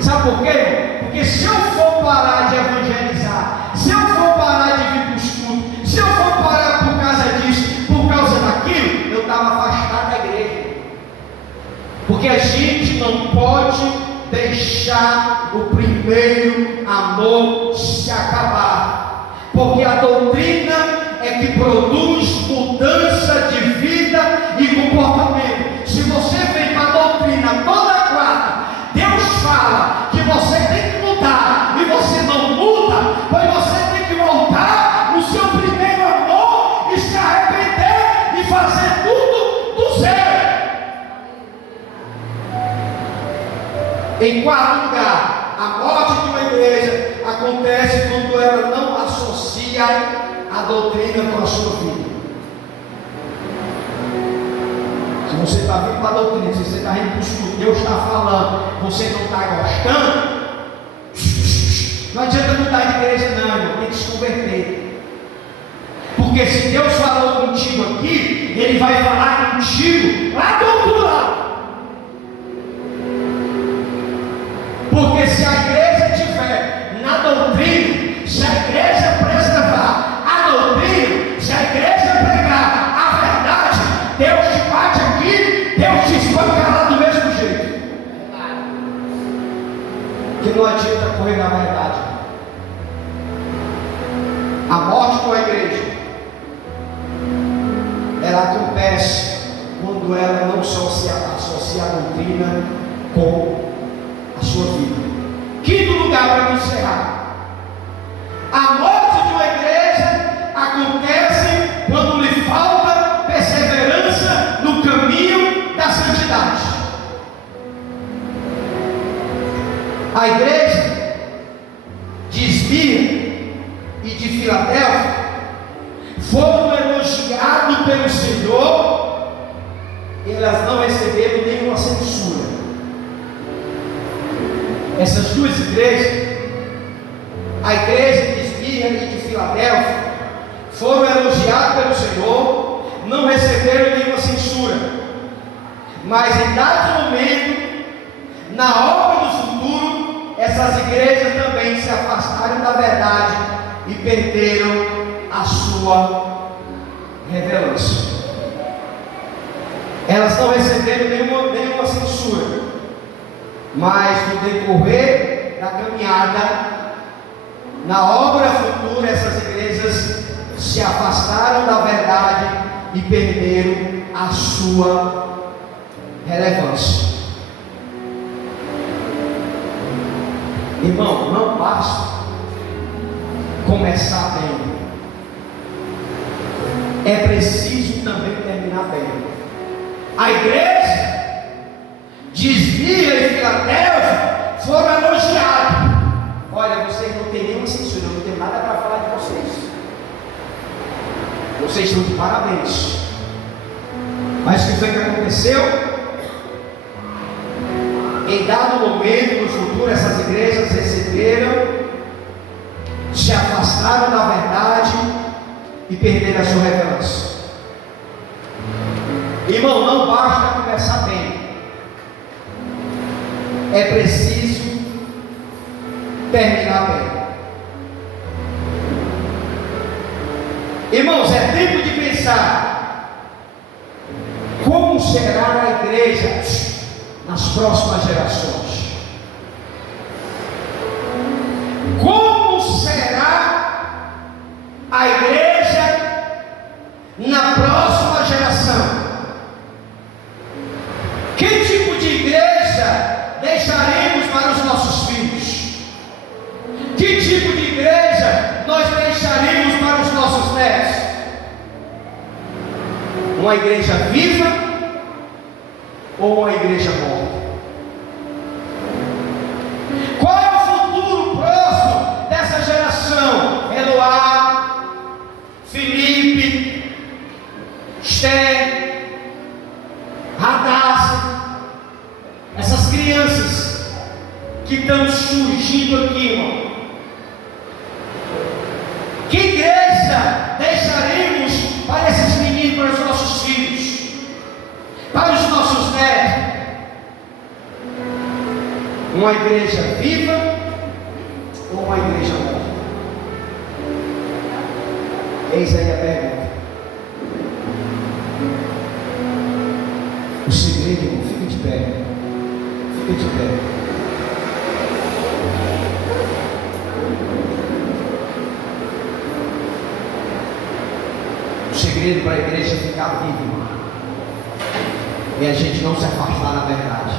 Sabe por quê? Porque se eu for parar de evangelizar, se eu for parar de vir para o estudo, se eu for parar por causa disso, por causa daquilo, eu estava afastado da igreja. Porque a gente não pode deixar o primeiro amor se acabar, porque a doutrina é que produz mudança de vida e comportamento. Se você vem com a doutrina toda quarta, Deus fala que você tem que mudar e você não muda, pois você tem que voltar no seu primeiro amor e se arrepender e fazer tudo do zero. Em quarto lugar, a morte de uma igreja acontece quando ela não associa a doutrina com a sua vida. Se você está vindo para a doutrina, se você está indo para o estudo, Deus está falando, você não está gostando, não adianta mudar de igreja não, irmão, tem que se converter. Porque se Deus falou contigo aqui, Ele vai falar contigo lá do outro lado. Porque se a igreja estiver na doutrina, se a igreja preservar a doutrina, se a igreja pregar a verdade, Deus te bate aqui, Deus te espanca lá do mesmo jeito. Que não adianta correr na verdade. A morte de uma igreja, ela acontece quando ela não associa a doutrina com a sua vida. Quinto lugar para encerrar: a morte de uma igreja acontece quando lhe falta perseverança no caminho da santidade. A igreja de Esmirna e de Filadélfia foram elogiados pelo Senhor e elas não receberam nenhuma censura. Essas duas igrejas, a igreja de Esmirna e de Filadélfia, foram elogiadas pelo Senhor, não receberam nenhuma censura, mas em dado momento, na obra do futuro, essas igrejas também se afastaram da verdade e perderam a sua relevância. Elas não receberam nenhuma censura, mas no decorrer da caminhada, na obra futura, essas igrejas se afastaram da verdade e perderam a sua relevância. Irmão, não basta começar bem, é preciso também terminar bem. A igreja de Esmirna e Filadélfia foram elogiados. Olha, vocês não têm nenhuma censura, eu não tenho nada para falar de vocês. Vocês estão de parabéns. Mas o que foi que aconteceu? Em dado momento, no futuro, essas igrejas receberam, se afastaram da verdade e perderam a sua relevância. Irmão, não basta começar bem, é preciso terminar bem. Irmãos, é tempo de pensar como será a igreja nas próximas gerações. Como será a igreja na próxima geração? Que tipo de igreja deixaremos para os nossos filhos? Que tipo de igreja nós deixaremos para os nossos netos? Uma igreja viva ou uma igreja morta? Qual é o futuro próximo dessa geração? Eloá, Felipe, Esther, Radassa, essas crianças que estão surgindo aqui, irmão. Que igreja deixaremos para esses meninos, para os nossos filhos, para os nossos netos? Uma igreja viva ou uma igreja morta? Eis aí a pergunta. O segredo, irmão, fica de pé. Fica de pé. O segredo para a igreja ficar viva, irmão, é a gente não se afastar da verdade.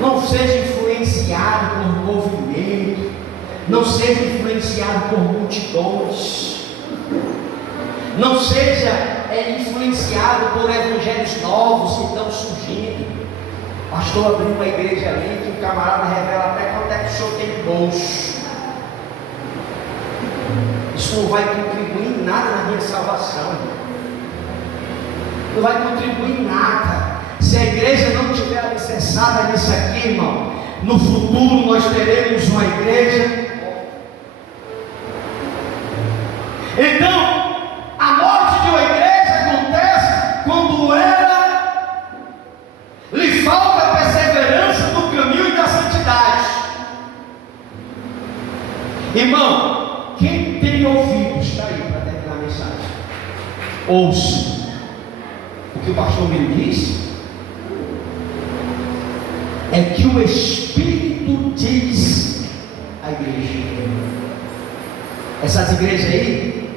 Não seja influenciado por movimento, não seja influenciado por multidões, não seja influenciado por evangelhos novos que estão surgindo. Pastor, abriu uma igreja ali que o camarada revela até quanto é que o senhor tem de bolso. Isso não vai contribuir em nada na minha salvação, não vai contribuir em nada. Se a igreja não estiver alicerçada nisso aqui, irmão, no futuro nós teremos uma igreja. Então, a morte de uma igreja acontece quando ela lhe falta a perseverança no caminho e da santidade. Irmão, quem tem ouvidos, está aí para terminar a mensagem, ouça o que o pastor me disse. É que o Espírito diz à igreja. Essas igrejas aí,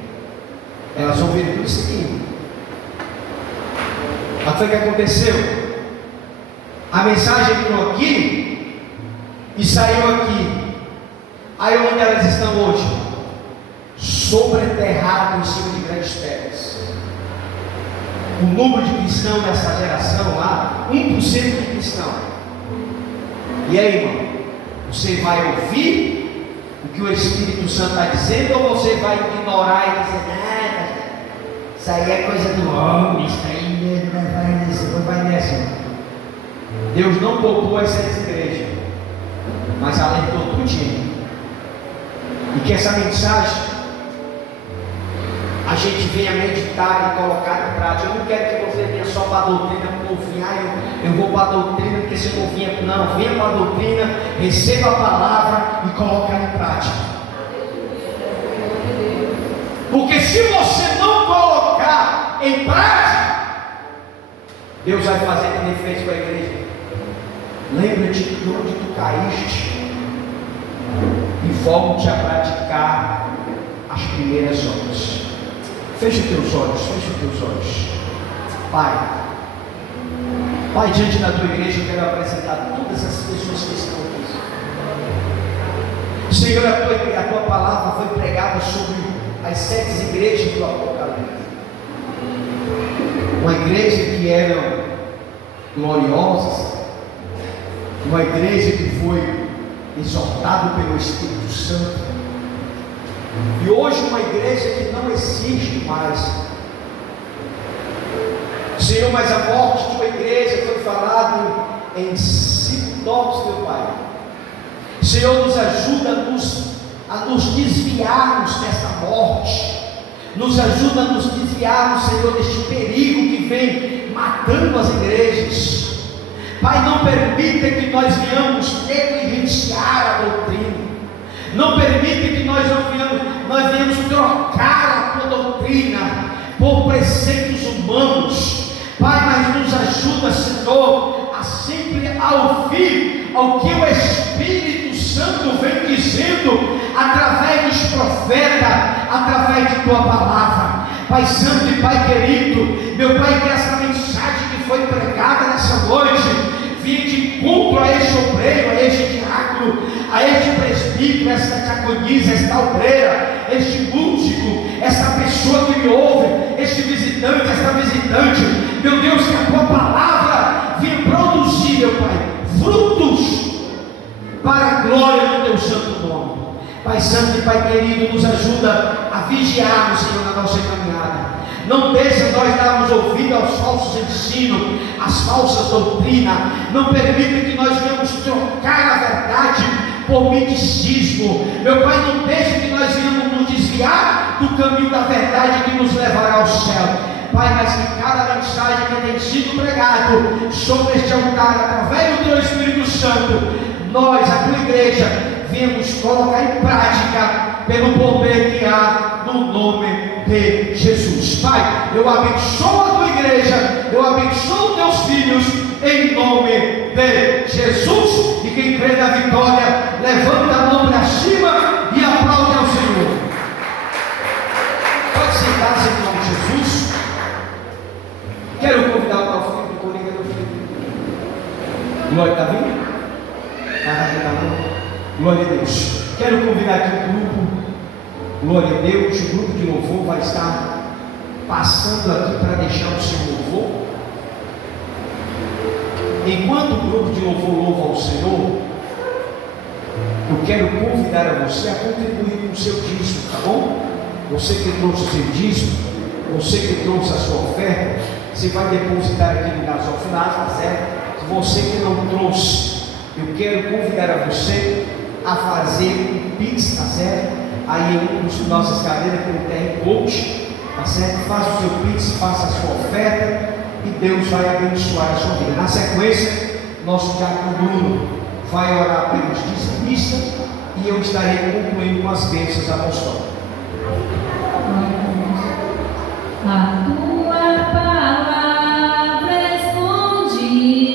elas vão ver tudo isso aqui. Mas foi o que aconteceu? A mensagem entrou aqui e saiu aqui. Aí onde elas estão hoje? Sobreterrado em cima de grandes pedras. O número de cristãos dessa geração lá, 1% de cristão. E aí, irmão, você vai ouvir o que o Espírito Santo está dizendo, ou você vai ignorar e dizer, isso aí é coisa do homem, isso aí vai nessa. Deus não poupou as 7 igrejas, mas alertou tudinho. E que essa mensagem a gente venha meditar e colocar em prática. Eu não quero que você venha só para a doutrina por ouvir. Eu vou para a doutrina porque se eu não vinha. Não, venha para a doutrina, receba a palavra e coloque ela em prática. Porque se você não colocar em prática, Deus vai fazer o que Ele fez com a igreja. Lembra-te de onde tu caíste e volte a praticar as primeiras obras. Feche os teus olhos, feche os teus olhos. Pai, diante da tua igreja eu quero apresentar todas as pessoas que estão aqui. Senhor, a tua palavra foi pregada sobre as 7 igrejas do Apocalipse. Uma igreja que eram gloriosas, uma igreja que foi exortada pelo Espírito Santo. E hoje uma igreja que não existe mais. Senhor, mas a morte de uma igreja foi falado em 5 tópicos, meu Pai. Senhor, nos ajuda a nos desviarmos dessa morte, Nos ajuda a nos desviar, Senhor, deste perigo que vem matando as igrejas. Pai, não permita que nós venhamos negligenciar a doutrina. Não permita que nós venhamos trocar a tua doutrina por preceitos humanos. Pai, mas nos ajuda, Senhor, a sempre ouvir ao que o Espírito Santo vem dizendo através dos profetas, através de tua palavra. Pai Santo e Pai querido, meu Pai, que essa mensagem que foi pregada nessa noite vinha de encontro a este obreiro, a este diácono, a este presbítero, esta diaconisa, esta obreira, este músico, esta pessoa que me ouve, este visitante, esta visitante. Meu Deus, que a tua palavra venha produzir, meu Pai, frutos para a glória do teu santo nome. Pai Santo e Pai querido, nos ajuda a vigiarmos, Senhor, na nossa caminhada. Não deixa nós darmos ouvido aos falsos ensinos, às falsas doutrinas. Não permita que nós venhamos trocar a verdade por misticismo. Meu Pai, não deixe que nós venhamos nos desviar do caminho da verdade que nos levará ao céu. Pai, mas que cada mensagem que tem sido pregado sobre este altar, através do teu Espírito Santo, nós, a tua igreja, viemos colocar em prática pelo poder que há no nome de Jesus. Pai, eu abençoo a tua igreja, eu abençoo teus filhos em nome de Jesus. E quem crê na vitória, levanta a mão para cima e aplaude ao Senhor. Pode sentar-se em nome de Jesus. Quero convidar o Felipe do Coringa do Felipe. Glória, está vindo? Glória a Deus. Quero convidar aqui o grupo, glória a Deus, o grupo de louvor vai estar passando aqui para deixar o seu louvor. Enquanto o grupo de louvor louva ao Senhor, eu quero convidar a você a contribuir com o seu dízimo, tá bom? Você que trouxe o seu dízimo, você que trouxe a sua oferta, você vai depositar aqui no gasofilados, tá certo? Se você que não trouxe, eu quero convidar a você a fazer um Pix, tá certo? Aí em uma das nossas cadeiras tem o QR Code, tá certo? Faça o seu Pix, faça a sua oferta e Deus vai abençoar a sua vida. Na sequência, nosso diácono Bruno vai orar pelos dizimistas e eu estarei concluindo com as bênçãos apostólicas. A tua palavra escondi,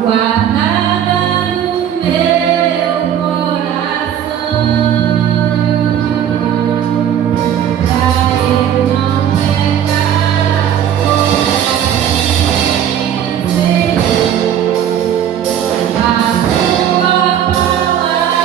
guardada no meu coração, pra eu não pecar contra Senhor. A tua palavra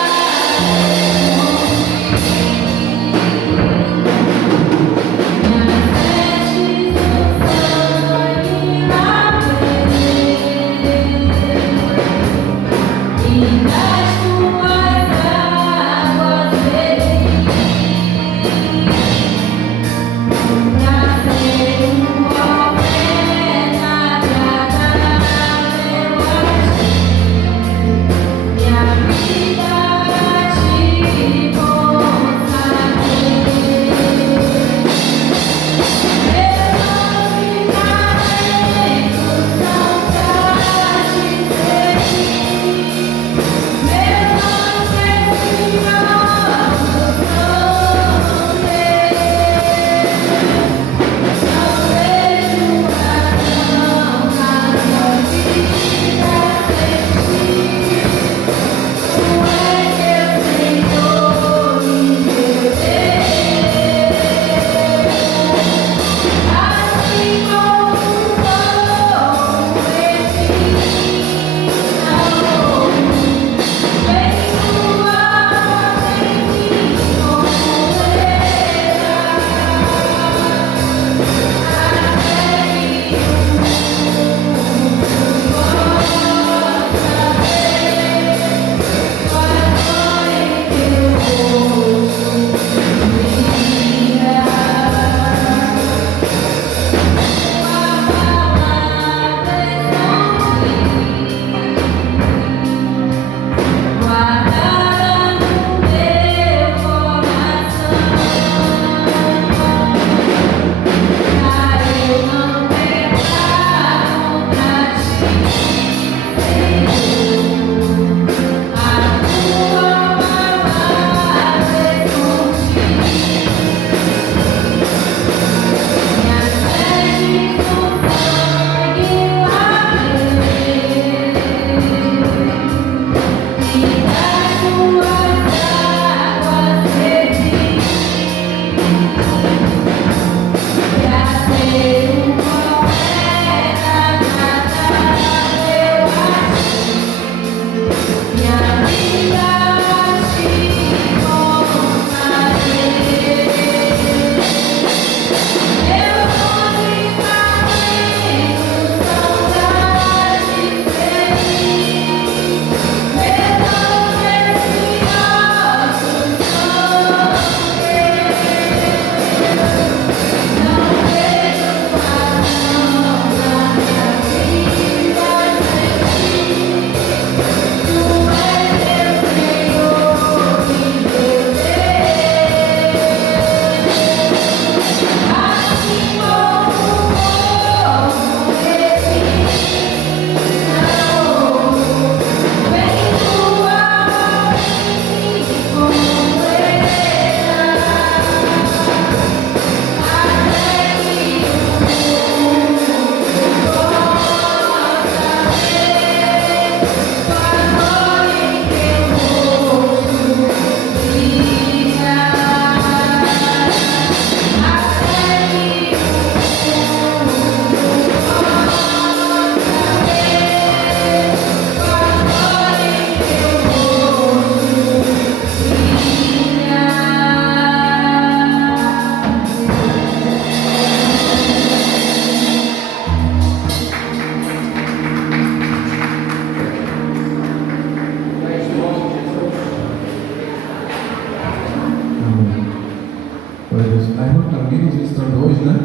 A irmã Camila nos visitando hoje, né?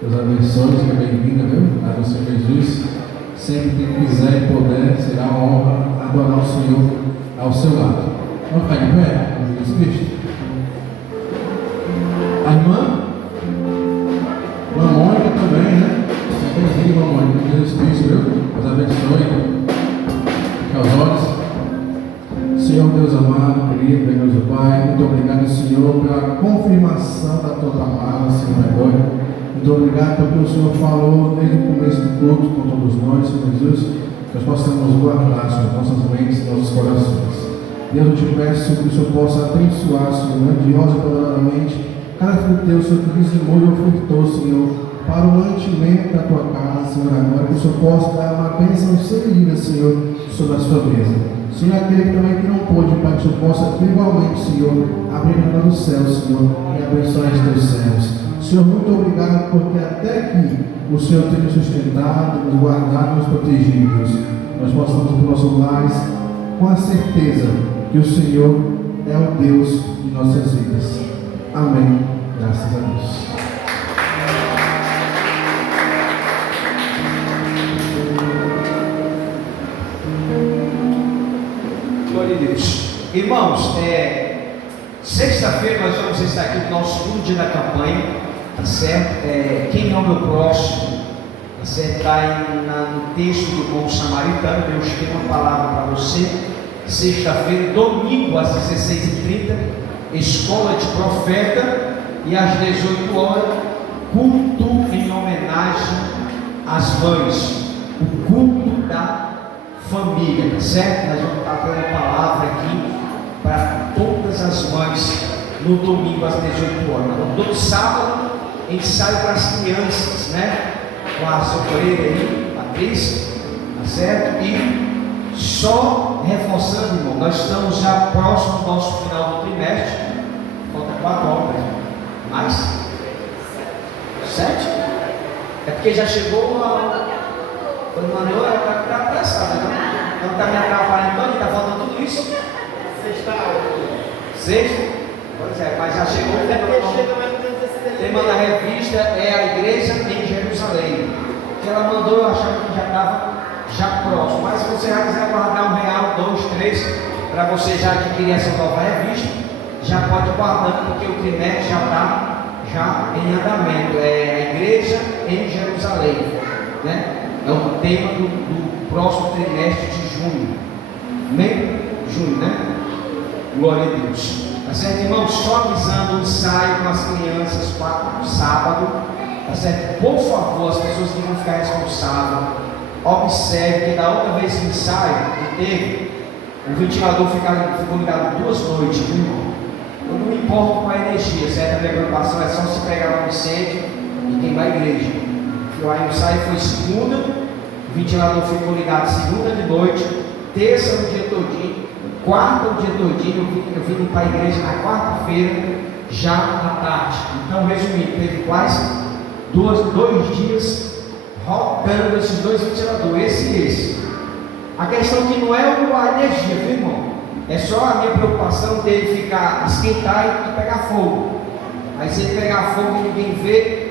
Deus abençoe, seja bem-vinda, viu? A do Senhor Jesus. Sempre que quiser e puder, será uma honra adorar o Senhor ao seu lado. Vamos ficar de pé, em Jesus Cristo. A irmã Mônica também, né? Seja bem-vinda, irmã Mônica, em Jesus Cristo, viu? Deus abençoe. Fique aos olhos. Senhor Deus amado, querido, bendoso Pai, muito obrigado, Senhor, pela confirmação da Tua palavra, Senhor, agora. Muito obrigado porque o Senhor falou desde o começo do culto com todos nós, Senhor Jesus, que nós possamos guardar, Senhor, nossas mentes e nossos corações. Deus, eu te peço que o Senhor possa abençoar, Senhor, grandiosa e poderosamente, cada filho teu, Senhor, que dizimou e ofertou, Senhor, para o mantimento da Tua casa, Senhor, agora, que o Senhor possa dar uma bênção sem medida, Senhor, sobre a sua mesa. Senhor, aquele também que não pôde, Pai, que o Senhor possa igualmente, Senhor, abrir a porta do céu, Senhor, e abençoar os teus céus. Senhor, muito obrigado, porque até aqui o Senhor tem nos sustentado, nos guardado, nos protegido. Nós possamos ir para os nossos lares com a certeza que o Senhor é o Deus de nossas vidas. Amém. Graças a Deus. Glória a Deus. Irmãos, sexta-feira nós vamos estar aqui no nosso segundo dia da campanha, tá certo? Quem é o meu próximo? Tá certo? Está no texto do bom samaritano. Deus tem uma palavra para você. Sexta-feira, domingo às 16h30, escola de profeta, e às 18 horas, culto em homenagem às mães, o culto da família, tá certo? Nós vamos estar dando a palavra aqui para todas as mães no domingo às 18 horas. No sábado, ensaio para as crianças, né? Com a socorreira aí, Patrícia, tá certo? E só reforçando, irmão, nós estamos já próximo do nosso final do trimestre. Falta 4 horas, mais 7? É porque já chegou a. Quando mandou, ela está apressada, né? Então está me atrapalhando, está faltando tudo isso. Sexta? Pois é, mas já chegou o tema da revista é a igreja em Jerusalém. Que ela mandou, eu achava que já estava próximo. Mas se você já quiser guardar R$1, 2, 3, para você já adquirir essa nova revista, já pode guardar, porque o trimestre já está em andamento. É a igreja em Jerusalém, né? É o tema do próximo trimestre de junho. Amém? Junho, né? Glória a Deus. Tá certo, irmão? Só avisando o ensaio com as crianças no sábado. Tá certo? Por favor, as pessoas que vão ficar responsáveis, observe que da outra vez que ensaio que teve, o ventilador ficou ligado 2 noites, viu, irmão? Eu não me importo com a energia, certo? A minha preocupação é só se pegar um incêndio e queimar a igreja. Aí o ensaio foi segunda, o ventilador ficou ligado segunda de noite, terça o dia todinho, quarta o dia todinho, eu vim para a igreja na quarta-feira, já à tarde. Então, resumindo, teve quase 2 dias rodando esses 2 ventiladores, esse e esse. A questão que não é a energia, viu, irmão? É só a minha preocupação dele ficar, esquentar e pegar fogo. Aí se ele pegar fogo e ninguém vê,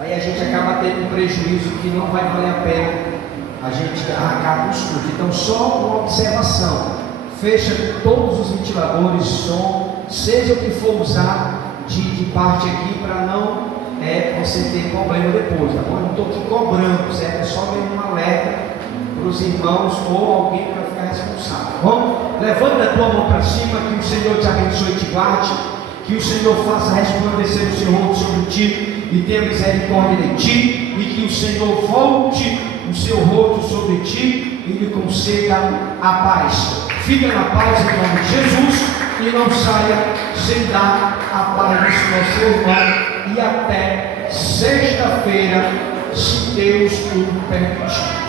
aí a gente acaba tendo um prejuízo que não vai valer a pena a gente arrancar os custos. Então, só uma observação: fecha todos os ventiladores, som, seja o que for usar de parte aqui, para não você ter problema depois, tá bom? Eu não estou aqui cobrando, certo? É só mesmo um alerta para os irmãos ou alguém para ficar responsável, tá bom? Levanta a tua mão para cima, que o Senhor te abençoe e te guarde, que o Senhor faça resplandecer o seu rosto sobre ti e tenha misericórdia de ti, e que o Senhor volte o seu rosto sobre ti e lhe conceda a paz. Fica na paz em nome de Jesus e não saia sem dar a paz do seu irmão. E até sexta-feira, se Deus o permitir.